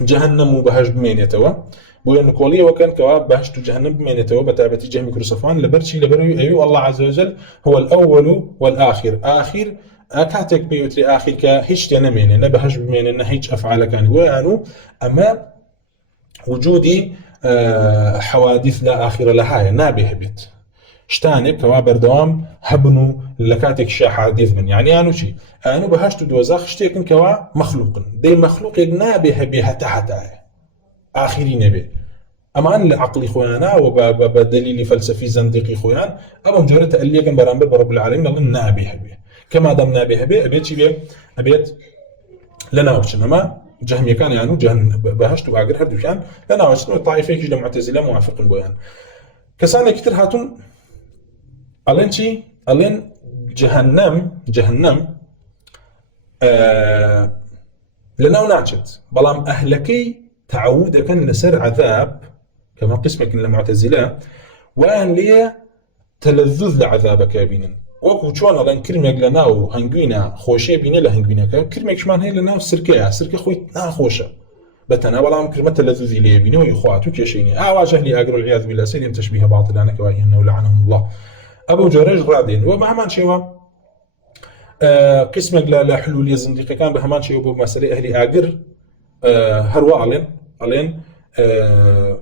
جهنم وبهج بمينيتوا بوين كوليه وكان كواب بهشت جهنم بمينيتوا بتابتي جهم كرسفان لبرشي لبروي ايو الله عز وجل هو الاول والاخر اخر اكاتك بيوتري اخر كهيش تنمين نبهج بمين هيج افعال كان وانو اما وجودي حوادث لا اخر لها نابه بيت شتاني كوابر دوام هبنو لكاتك شا حديث من يعني انو شي انو بهشت دوزاخ شتيكن كوا مخلوق دي مخلوق نابه بها تحت اخرين به اما ان عقلي خويانا وبدليل فلسفي زندقي خويان ابا مجرد تاليه كان برامبر برب العالمين الله نابه به كما دام نابه به ابيت شي به ابيت لنا وشنا ما جهم كان يعني جهن بهشت واجر هردو كان لنا وشنا طائفه كي معتزله موافق بويان كسانه كتير هاتون الين الين جهنم لنا وناجت بلام اهلكي تعودك لسر عذاب كما قسمك المعتزله وان لي تلذذ لعذابك بينن وكو شلون لان كلمه لنا وهنجوينا خوشه بينه لهنجوينا كلمه كمان هي لنا سركه خوي نا خوشه بتنا والله كلمه تلذذ لي بينه واخواته كشيني واجه لي اقر العياذ بالله سليم تشبيه باطل انا كواي انه لعنهم الله ابو جريج رادين ومهمان شيوا قسمك لا حلول زنديق كان بهمان شيوا بمساله اهلي اقر هروالين الين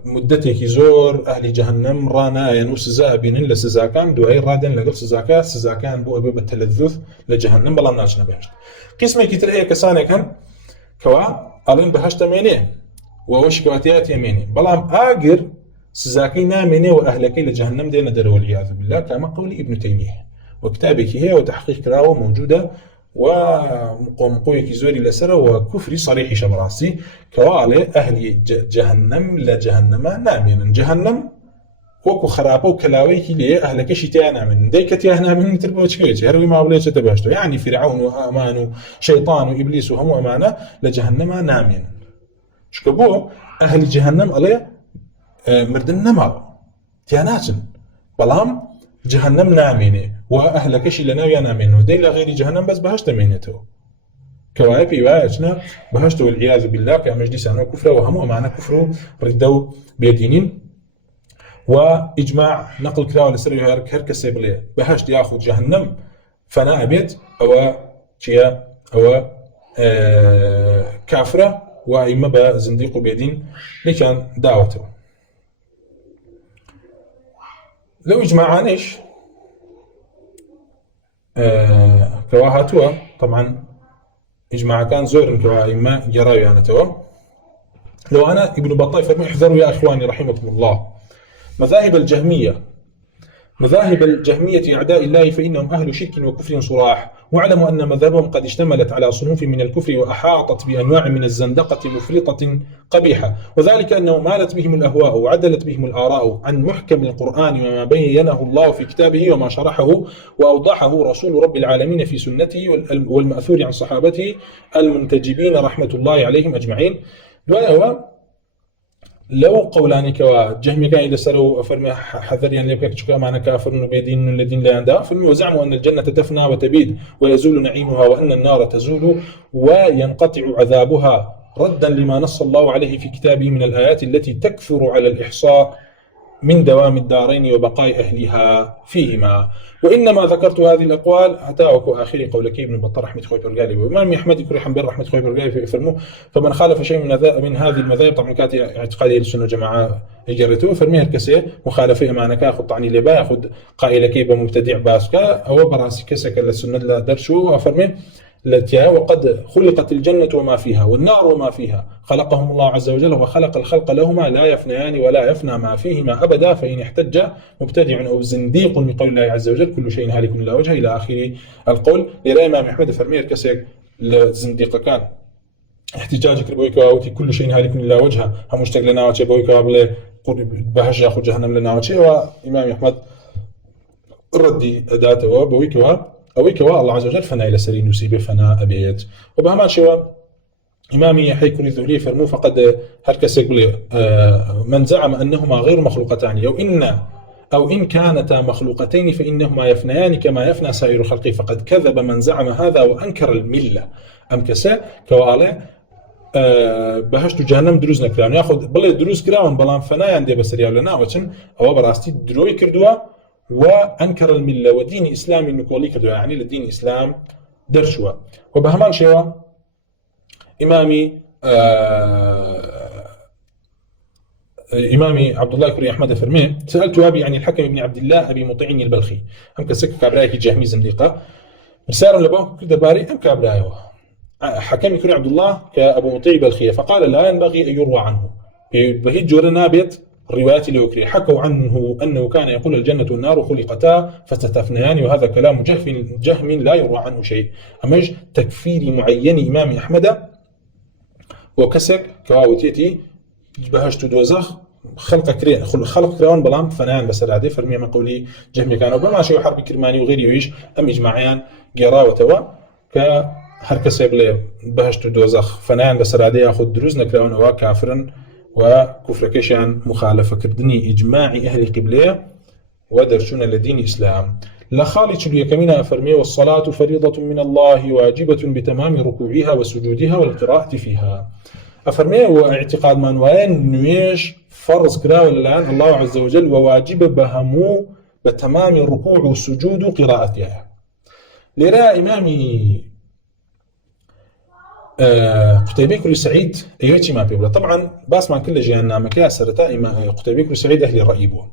مدتك زور اهل جهنم رانا ينوس زابين لسزاكان دوهي رادن لقل سزاكان بو ابي التلذذ لجهنم بلا ناشنا بهشت قسمه كتر هي كسانه كان كوا الين بهشت مينه ووش كواتيات يمينه بلا اجر سزاكينا مينه واهلكي لجهنم دينا دروا والعياذ بالله كما قول ابن تيميه وكتابك هي وتحقيق كراوه موجوده وقومقوي زوري لسرة وكفري صريح شبراسي كوالي أهل جهنم لجهنم نامين جهنم وەکو خراپە و کەلاوەیەکی لێ ئەهلەکەشی تیا نامێنن دەی کە تیا نامێنن تر بۆ چکوێت هەروی ما بڵێ چێتە باشتۆ یعنی فرعون و هامان و شەیطان و ئیبلیس و هەموو ئەمانە لە جەهەنەما نامێنن چکە بۆ ئەهلی جەهەنەم ئەڵێ مردن نەماوە تیا ناچن بەڵام جەهەنەم نامێنێ و ئەهلەکەشی لە ناویان نامێنەوە دەی لە غێری جەهەنەم بەس بەهەشت دەمێنێتەوە کەوایە پێی وایە چنە بەهەشت والعیاذ بالله کە ئەمەش دیسانەوە کوفرە و هەموو ئەمانە کوفر و ڕیدە و بێدینین و ئیجماع نقل کراوە لەسەر هەر کەسێ بڵێ بەهەشت یاخود جەهەنەم فەنا ئەبێت ئەوە چییە ئەوە کافرە و ئیمە بە زندیق و بێدین لێکیان داوەتەوە لەو ئیجماعانش کەوا هاتووە طبعا إجماعكان زور كواهما جرايانتوا لو أنا ابن بطال فرمي احذروا يا إخواني رحمكم الله مذاهب الجهمية أعداء الله فإنهم أهل شرك وكفر صراح واعلموا أن مذهبهم قد اشتملت على صنوف من الكفر وأحاطت بأنواع من الزندقة مفرطة قبيحة وذلك أنه مالت بهم الأهواء وعدلت بهم الآراء عن محكم القرآن وما بينه الله في كتابه وما شرحه وأوضحه رسول رب العالمين في سنته والمأثور عن صحابته المنتجبين رحمة الله عليهم أجمعين لو قولانك وجهمي كان إذا سروا فرمي حذر يعني لبكك شكا معنا كافر وبيدين الذين لا يندى فرمي وزعموا أن الجنة تفنى وتبيد ويزول نعيمها وأن النار تزول وينقطع عذابها ردا لما نص الله عليه في كتابه من الآيات التي تكثر على الإحصاء من دوام الدارين وبقاء أهلها فيهما وإنما ذكرت هذه الأقوال حتى وكو آخر قولك ابن بطال رحمة خوي برقالي وإمام أحمد يكون حنبر رحمة خوي برقالي فرموه فمن خالف شيء من هذه المذاهب طبعا كانت اعتقادي للسنة جماعة يجرتوه فرميها الكسي مخالفة أمانك أخذ طعني لبا أخذ قائل كيبا مبتدع باسكا أو براسي كسك للسنة لا درشو وفرميه التي وقد خلقت الجنة وما فيها والنار وما فيها خلقهم الله عز وجل وخلق الخلق لهما لا يفنيان ولا يفنى ما فيهما أبدا فإن احتج مبتدع أو زنديق بقول الله عز وجل كل شيء هالك إلا وجهه إلى آخر القول لرأي إمام أحمد فرمير كسيك الزنديق كان احتجاجك ربويكا وتي كل شيء هالك إلا وجهه هم مشتاق لنا وتي بويكا بلا بهج ياخذ جهنم لنا وتي وإمام أحمد ردي أداته وبويكا أويكوا الله عز وجل فنا إلى سرين يسيب فنا أبيت وبهما شوا إمامي حيكون الذهلي فرمو فقد هركس يقول من زعم أنهما غير مخلوقتان أو إن كانتا مخلوقتين فإنهما يفنيان كما يفنى سائر الخلق فقد كذب من زعم هذا وأنكر الملة أم كسا كواله بهشت جهنم دروز نكران ياخذ بل دروز كراون بلان فنايا عندي بسريا لنا وشن أو براستي دروي كردوا وأنكر الملة ودين إسلامي نقولي كردوا يعني لدين إسلام درشوا وبهمان شوا إمامي إمامي عبد الله كري أحمد فرمي سألت أبي عن الحكم بن عبد الله أبي مطيعني البلخي أم كسك كابرايك جهمي زنديقة رسالة لبوه كل دباري أم كابرايوه حكم كري عبد الله كأبو مطيع بلخية فقال لا ينبغي أن يروى عنه بهي جورنا بيت الروايات الأخرى حكوا عنه أنه كان يقول الجنة والنار خلقتا فتتفنيان وهذا كلام جهم لا يروى عنه شيء أمج تكفير معين إمام أحمد وكسك كواوتيتي بهشت دوزخ خلق كريون بلام فنان بس العادي فرمي ما قولي جهمي كانوا بما شيء حرب كرماني وغيري ويش أم إجماعيان قراء وتوا كهركس يبلي بهشت دوزخ فنان بس العادي يأخذ دروز نكرون أو كافرا وكفر كشان مخالفة كردني إجماع أهل قبلية ودرشون لدين الإسلام لخالد شلو كمينا فرمي والصلاة فريضة من الله واجبة بتمام ركوعها وسجودها والقراءة فيها أفرمي واعتقاد من وين نويش فرض كراوة الآن الله عز وجل وواجب بهمو بتمام الركوع والسجود وقراءتها لرا إمامي قتيبة كل سعيد أيوتي ما بيقول طبعا باس ما كل جينا مكيا سرتا قتيبة كل سعيد أهل الرأي بو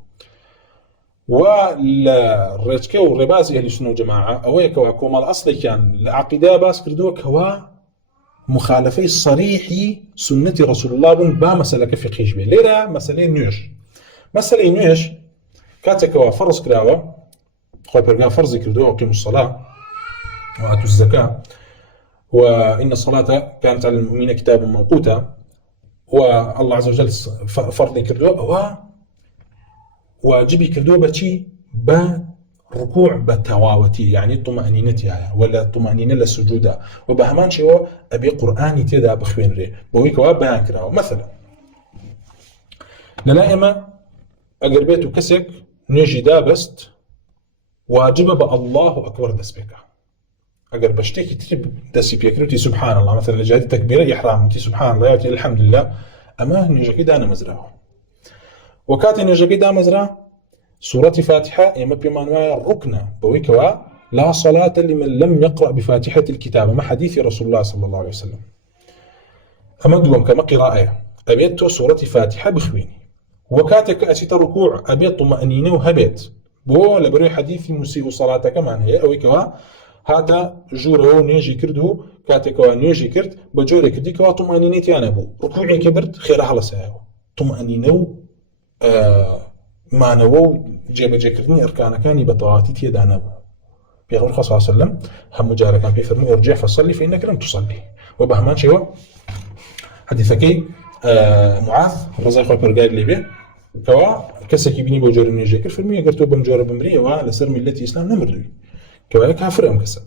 والرجكة والرباز أهل السنة جماعة أويك وكوما الأصلي كان العقيدة باس كردوه كوا مخالفي صريحي سنة رسول الله بن با مسألة كفقهيش به ليرا مسألة نيوش كاتكوا فرض كراوة خوي برقا فرض كردوه وقيموا الصلاة وآتوا الزكاة وإن الصلاة كانت على المؤمنين كتابا موقوتا والله عز وجل فرض كردوه واجبي كردو بشي ركوع بتواوتي يعني طمأنينتي هيا ولا طمأنينة للسجود وبهمان شيء أبي قرآني تدا بخوين ري بويك وابان كراو مثلا لنائمة أقربيتو كسك نجي دابست واجب الله أكبر دسبك أقر بشتكي تجيب دسي بيكرتي سبحان الله مثلا لجهة تكبيرة إحرام تي سبحان الله يأتي الحمد لله أما نجي كده أنا مزرعه وكاتي نجي كده مزرعه سورة فاتحة يما بيمانوايا ركنة بويكوا لا صلاة لمن لم يقرأ بفاتحة الكتاب ما حديث رسول الله صلى الله عليه وسلم أما دوم كما قراءة أبيت سورة فاتحة بخويني وكاتك أسيت ركوع أبيت طمأنينة وهبيت بو لبري حديث مسيء صلاة كمان هي أويكوا هذا جوره نيجي كردو كاتك نيجي كرد بجوري كديكوا طمأنينتي أنا بو ركوعي كبرت خير على ساعه طمأنينة معنەوە جێبەجێکردنی ئەرکانەکانی بەتەواوی تێدا نەبوو. پێغەمبەر صلی الله علیه و سلم هەموو جارەکان پێی فەرمووی ارجع فصلي فإنك لم تصلي وبە هەمان شێوە حەدیثەکەی معاذ ڕزای خۆی پەرگای لێ بێ کەوا کەسێکی بینی بۆ جۆرە نوێژی کرد فەرمووی ئەگەر تۆ بەم جۆرە بمریەوە لەسەر میلەتی ئیسلام نەمردووی کەوایە کافر ئەم کەسە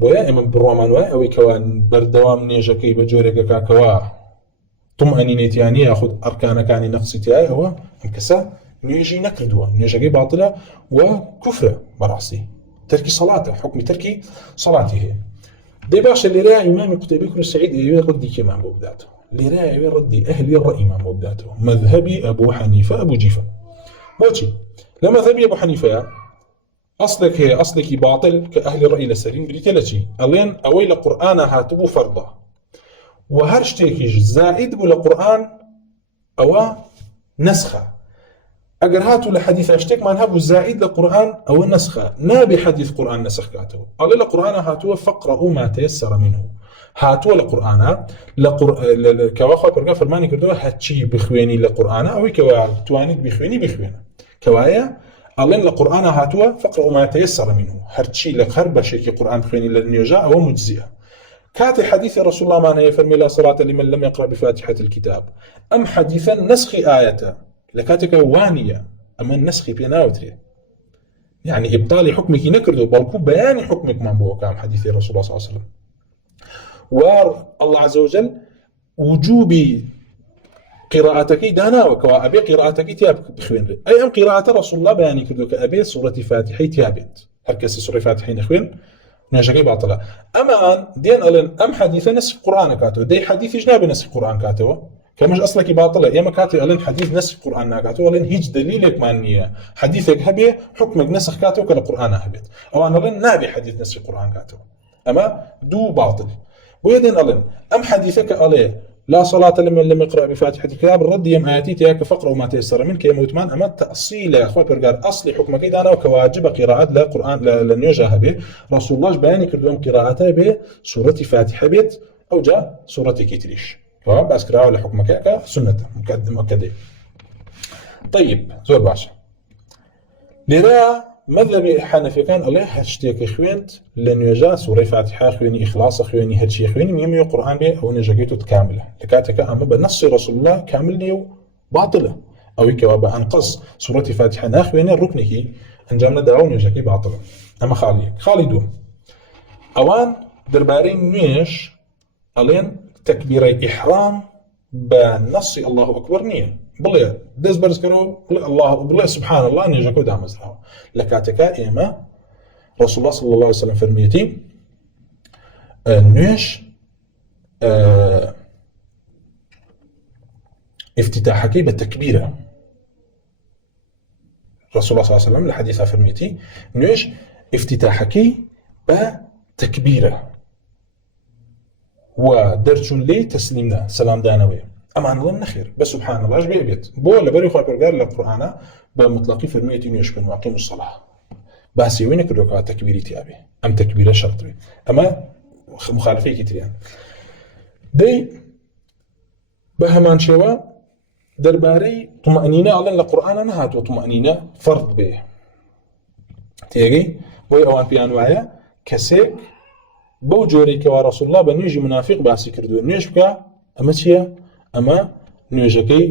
بۆیە ئێمە بڕوامان وایە ئەوەی کەوا بەردەوام نوێژەکەی بە جۆرێکە کاکەوا طمأنینەتیانی یاخود ئەرکانەکانی نەقسی تایە ئەوە ئەم کەسە نوێژی نەکردووە نوێژەکەی باتڵە و کوفرە بەڕاستی تەرکی سەڵاتە حکمی تەرکی سەڵاتی هەیە. دەی باشە لێرەیە ئیمامی قوتەیبی کوڕی سەعید ئەوێ ڕەدی کێمان بۆ بداتەوە لێرەیە ئەوێ ڕەدی ئەهلی ڕەئیمان بۆ بداتەوە مەذهەبی ئەبوو حەنیفە ئەبوو جیفە بۆچی لە مەذهەبی ئەبوو حەنیفەیە ئەسڵێک هەیە ئەسڵێکی باتڵ کە ئەهلی ڕەئی لەسەرین بریتە لە چی ئەڵێن ئەوەی لە قورئانە هاتبوو فەرضە و هەر شتێکیش زائید بوو لە قورئان ئەوە نەسخە ئەگەر هاتوو لە حەدیثە شتێکمان هەبوو زائید لە قورئان ئەوە نەسخە نابێ حەدیث قورئان نەسخ کاتەوە ئەڵێ لە قورئانە هاتووە فەقرەئوا ما تەیەسەر منه هاتووە لە قورئانە کەوا خوا پەرگا فەرمانی کردووە هەرچی بخوێنی لە قورئانە ئەوەی کەوا توانیت بخوێنی بخوێنە کەوایە ئەڵێن لە قورئانە هاتووە فەقرەئوا ما تەیەسەر منه هەرچی لە هەر بەشێکی قورئان بخوێنی لە نوێژە ئەوە مجزیە كاتي حديث رسول الله ما يفرمي لا صلاة لمن لم يقرأ بفاتحة الكتاب أم حديثا نسخ آية لكاتك وانية أما النسخ بيناوتري يعني إبطال حكمك نكردو بلكو بيان حكمك من بو كام حديث رسول الله صلى الله عليه وسلم والله عز وجل وجوب قراءتك دانا وكوا أبي قراءتك تياب بخوين أي أم قراءة رسول الله بيان كردو كأبي سورة فاتحة تيابت هركس سورة فاتحة نخوين نجاكي باطلة أما دين ألين أم حديث نسخ قرآن كاتو دي حديث جناب نسخ قرآن كاتو كمش أصلك باطلة يا ما كاتو ألين حديث نسخ قرآن كاتو ألين هيج دليلك مانية حديثك هبي حكمك نسخ كاتو كلا قرآن هبت أو أنا ألين نابي حديث نسخ قرآن كاتو أما دو باطل ويدين ألين أم حديثك أليه لا صلاة لمن لم يقرأ بفاتحة الكتاب الرد يم آياتي تياك فقرأوا ما تيسر منك يا موتمان أما التأصيل يا أخوة برقار أصلي حكمك إذا أنا وكواجب قراءة لا قرآن لنيوجه به رسول الله بياني كردوهم قراءته به سورة فاتحة بيت أو جاء سورة كيتريش بس قراءة لحكمك كسنة مؤكدة. طيب زور باشا لذا مذهب حنفي كان الله هشتيك خوينت لنيوجا سورة فاتحة خويني إخلاص خويني هرشي خويني مهم القرآن به أو نجاكيتو تكامله لكاتك أما بنص رسول الله كامل لي باطلة أو كوابا أنقص سورة فاتحة ناخويني الركنه أنجامنا دعون نجاكي باطلة أما خالدون أوان دربارين نيش ألين تكبيري إحرام بنص الله أكبر نية بڵێ دەست بەرز کەرەوە الله بڵێ سبحان الله نێژەکە دامەزراوە لە کاتێکا ئێمە رسول الله صلى الله عليه وسلم فەرموویەتی نوێژ افتتاحەکەی بە تەکبیرە رسول الله صلى الله عليه وسلم لە حەدیثا فەرموویەتی نوێژ افتتاحەکەی بە تەکبیرە و دەرچوون لێی تەسلیمدا سەلامدانەوەیە أمان الله نخير بس سبحان الله إيش بيبيت بو لبري خاطر قال القرآن بمطلقي في المية نيش بن واقيم الصلاة بس يوينك الركعة تكبيرتي أبي أم تكبيرة شرطي أما مخالفي كتير دي بهمان شوا درباري طمأنينة على القرآن نهات وطمأنينة فرض به تيجي بو أوان في أنواعها كسيك بو جوري كوارث الله بنيجي منافق باسي كردو نيش بكا أما تيا أما نوێژەکەی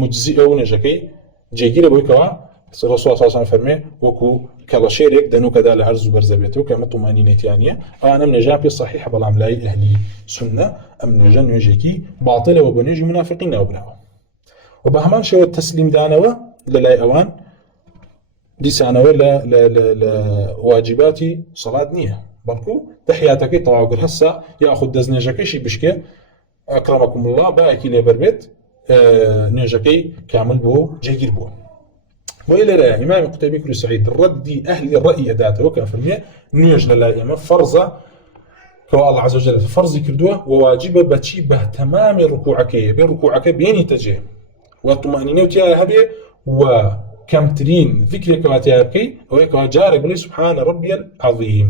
مجزئە و نوێژەکەی جێگیرە بۆی کەوا رسول الله صلى الله عليه وسلم فرمي وكو كلاشيرك دنو كذا لعرز برزبيته كما طمانينتيانيه انا من جابي صحيح بلام لاي اهلي سنه ام نجن يجيكي باطله وبنيجي منافقين او بلاو وبهمان شو التسليم دانوا للاي اوان دي سنه ولا لا واجباتي صلاه نيه بركو تحياتك طواقر هسه ياخذ دزنجكي شي بشكي اكرمكم الله باكي لي بربيت نجكي كامل بو جيجير بو وإلى لا إمام قتيبة كل سعيد ردي أهل الرأي ذاته وكافرمية نيج للائمة فرضة كوا الله عز وجل فرض كردوه وواجبة بتشي به تمام ركوعك بركوعك بيني تجه والطمأنينة وتيا هبي وكم ترين ذكرك وتيابكي وهيك جارب لي سبحان ربي العظيم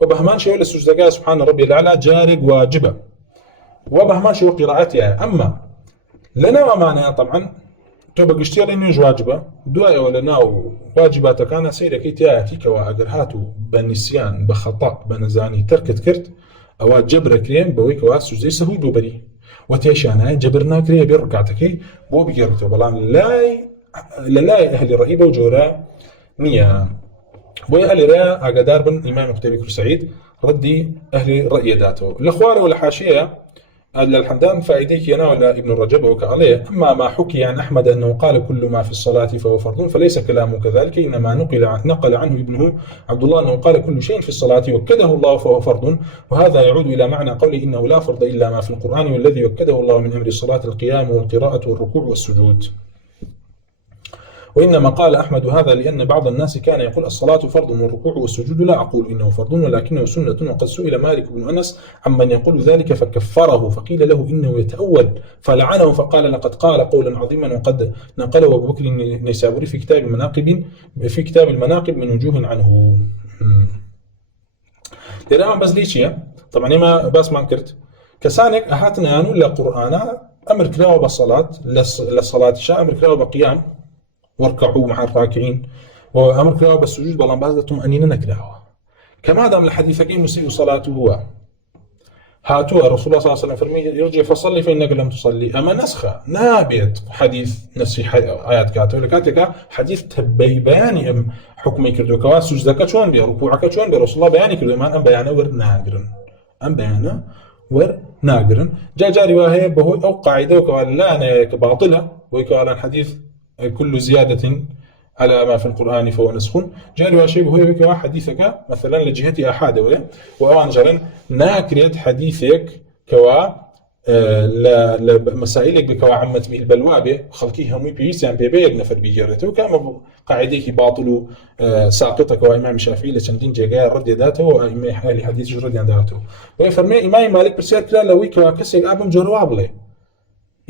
وبهمان شيء ولا سجدك سبحان ربي الأعلى جارب واجبة وبهمان شيء قراءتها أما لنا ومعناها طبعا تو بقشتي على نيج واجبة دواء ولا ناو واجباتك كان سيرك تياتي كوا أجر هاتو بنسيان بخطأ بنزاني تركت كرت أو جبر كريم بوي كوا سجدي سهوي ببري وتيشانا جبرنا كريم بركعتك بو بيجرته بلان لا أهل الرهيبة وجورا نية بوي أهل رأي أقدار بن إمام قتيبة كل سعيد ردي أهل رأي ذاته الأخوار والحاشية الحمدان فائديك يناول ابن رجب وكعليه أما ما حكي عن أحمد أنه قال كل ما في الصلاة فهو فرض فليس كلامه كذلك إنما نقل عنه ابنه عبد الله أنه قال كل شيء في الصلاة وكده الله فهو فرض وهذا يعود إلى معنى قوله إنه لا فرض إلا ما في القرآن والذي وكده الله من أمر الصلاة القيام والقراءة والركوع والسجود وإنما قال أحمد هذا لأن بعض الناس كان يقول الصلاة فرض والركوع والسجود لا أقول إنه فرض ولكنه سنة وقد سئل مالك بن أنس عمن يقول ذلك فكفره فقيل له إنه يتأول فلعنه فقال لقد قال قولا عظيما وقد نقله أبو بكر النيسابوري في كتاب المناقب من وجوه عنه ترى بس ليش طبعا ما بس ما انكرت كسانك أهاتنا يعني لا قرآن أمر كلاوة بالصلاة للصلاة شاء أمر كلاوة بقيام واركعوا مع الراكعين وأمر كلاوة بالسجود بلان بعض طمأنينة كلاوة كما دام الحديث كي مسيء صلاته هو هاتوا رسول الله صلى الله عليه وسلم فرمي يرجع فصلي فإنك لم تصلي أما نسخة نابت حديث نفسي آيات كاتو لكاتك حديث تبي بياني حكمي كردو كوا سجدك شلون بي ركوعك شلون بي رسول الله بياني كردو ما أم بيانه ور ناقرن أم بيانه ور ناقرن جاء رواية بهو أو قاعدة وكوال لا أنا باطلة وكوال الحديث كل زيادة على ما في القرآن فهو نسخ جاء رواية شيء بهو كوا حديثك مثلا لجهة أحد وأوان جرن ناكريت حديثك كوا لمسائلك بكوا عمت به البلوابة خلقيها مي بيسان بيبيك نفر بيجرته وكما قاعديك باطل ساقطك وإمام الشافعي لسندين جاء رد ذاته وإمام أهل حديث رد ذاته ويفرمي إمام مالك برسير كلا لوي كوا كسيك أبم جرواب له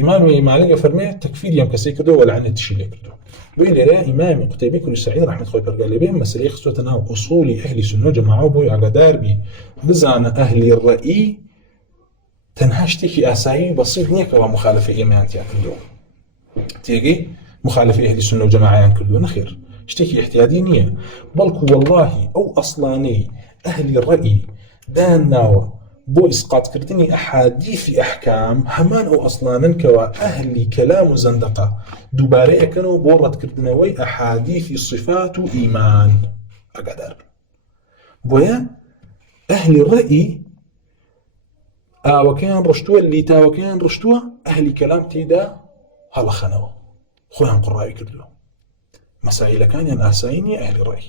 إمام مالك فرمي تكفير يوم كسيك كدو ولا عن تشيله كدو وإلى لا إمام قتيبة كل سعيد رحمة الله قال بهم مسألة خصوصا أصول أهل السنة جماعة بوي أقدار بي بزان أهل الرأي تنهاشتكي أسايي بسيط نيك ومخالفة إيمان كله تيجي مخالفة أهل السنة وجماعة كله نخير اشتكي احتيادي نية بلكو والله أو أصلاني أهل الرأي داناو بو إسقاط كردني أحاديث أحكام همان أو أصلانا كوا أهل كلام زندقة دوباره كانوا بورد كردنوي أحاديث صفات إيمان أقدر بويا أهل الرأي وكان رشتوه اللي تا وكان رشتوه أهل كلام تيدا هلا خنوا خوان قرائي كردلو مسائل كان ينأسايني أهل الرأي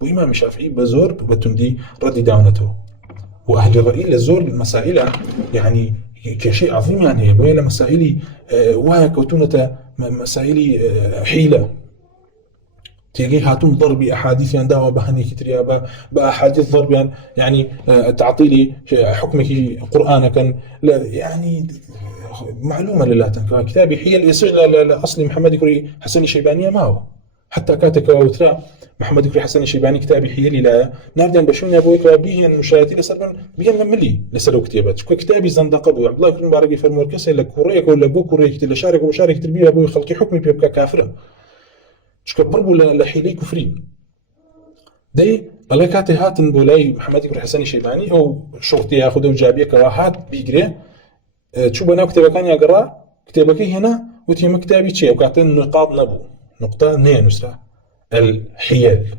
وإمام الشافعي بزور بتندي ردي داونته وأهل الرأي لزور المسائل يعني كشيء عظيم يعني بويا مسائل وكوتونة مسائل حيلة تيجي هاتون ضربي أحاديث يعني دعوة بهني كتريا بأحاديث ضرب يعني تعطيلي حكمك قرآن كان لا يعني معلومة لله تنكا كتابي حيل يسجل لأصل محمد كري حسن الشيبانية ما هو حتى كاتك وترى محمد كري حسن الشيباني كتابي حيل لا نردن بشون أبوك وبيه المشاهدين لسبب بيان ملي لسلو كتابات كتابي زندقة أبو عبد الله كريم بارقي في المركز إلا كوريك ولا بو كوريك تلا شارك وشارك تربيه أبوي خلقي حكمي بيبقى كافرة تكبروا لحيلي كفرين دي الله كاتي هاتن بولاي محمد كري حسن الشيباني أو شرطي ياخذه وجابيه كواهات بيجري تشوف أنا كتابة كان يقرأ كتابك هنا وتي مكتبي شيء وكاتن نقاط نبو نقطة نية نسرة الحيل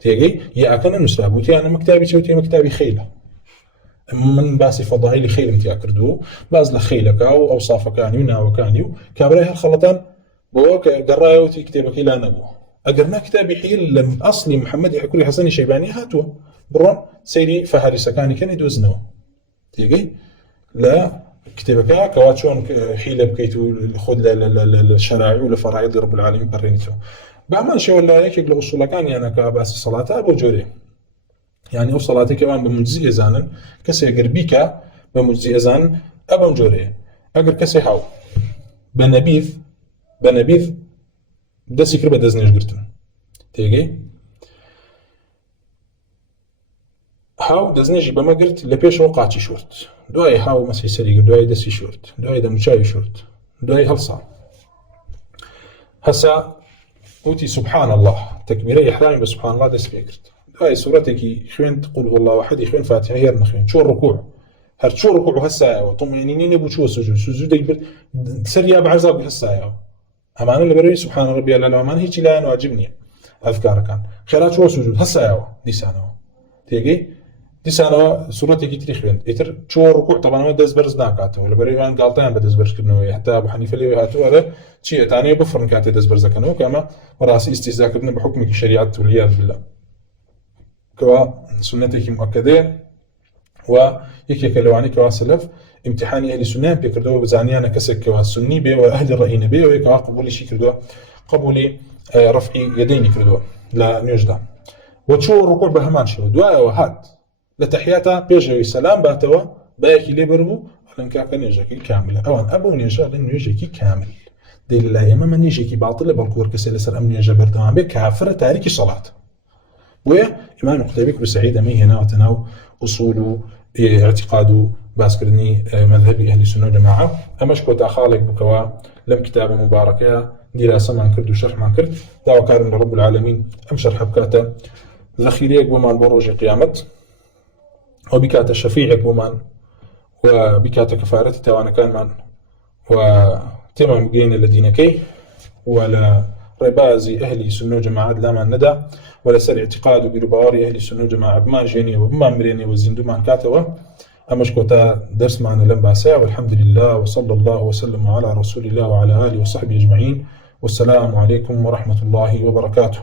تيجي يا أكن نسرة بوتي أنا مكتبي شوتي مكتبي خيلة من باسي فضائي خيل متي أكردو باز لخيلك أو أوصافك كانيو ناو كانيو كابريها الخلطان بوك قرايوتي كتابك إلى نبو أقرنا كتابي حيل لم أصلي محمد يحكولي حسني شيباني هاتوا برون سيري فهرس كاني كان يدوزنو تيجي لا كتابك كواتشون حيلة بكيتو خذ للشرائع ولفرائض رب العالمين برينتو بعمل شيء ولا هيك يقول أصول كاني أنا كباس الصلاة أبو جوري يعني أو صلاتي كمان بمجزئ زانا كسي قربيك بمجزئ زان أبو جوري أقر كسي هاو بنبيذ دسي كربة دزنيش قرتن تيجي هاو دزنيجي بما قرت لبيش وقعتي شورت دواي هاو مسي سريق دواي دسي شورت دواي دمشاوي شورت دواي هلصا هسا وتي سبحان الله تكبيري إحرامي بسبحان الله دس بيقرت دواي سورتك خوين تقول والله أحد خوين فاتحة هير نخوين شو الركوع هر شو الركوع هسا وطمئنينين بو شو سجود يبر سريا بعرزاق هسا أمان اللي بروي سبحان ربي العلى أمان هيك لا نواجبني أذكار كان خيرات شو سجود هسا دي سنة تيجي دي سنة سورتك تريخين إتر شو الركوع طبعا ما دز برز ناكاته ولا بري وان قالتين بدز برز كنوي حتى أبو حنيفة اللي هاتوا هذا شيء ثاني بفرن كاته دز برز كنوي كما وراسي استهزاء كنا بحكمك الشريعة والعياذ بالله كوا سنتك مؤكدة ويك لواني كوا سلف امتحاني أهل السنة بيكردوا بزاني أنا كسك كوا سني بي وأهل الرأي نبي ويكوا قبولي شيء كردوا قبولي رفع يديني كردوا لا نيجدا وتشو الركوع بهمان شو دعاء وهات لتحياتا بيجي سلام باتوا باكي لبربو لأن كان يجيكي كامل أوان أبو نيجا لأنه يجيكي كامل دليل الله يما من يجيكي باطل بالكور كسل سر أمن يجا بردوان بك كافر تاريكي صلاة ويا إمام قتيبك بسعيد أمي هنا وتناو أصول اعتقاد باسكرني مذهبي أهل السنة والجماعة أمشكو تأخالك بكوا لم كتابة مباركة دراسة ما كرد وشرح ما كرد دعوة كارم لرب العالمين أم شرح بكاتا ذخيريك بمان بروج قيامة وبكاتا شفيعك بمان وبكاتا كفارتي توانا كان من وتمام بقين الذين كي ولا ربازي أهلي سنو جماعة لا ما ندى ولا سر اعتقاد برباري أهلي سنو جماعة بما جيني وبما مريني والزندو ما كاتوا أمشكوتا درس معنا لم باسع والحمد لله وصلى الله وسلم على رسول الله وعلى آله وصحبه أجمعين والسلام عليكم ورحمة الله وبركاته.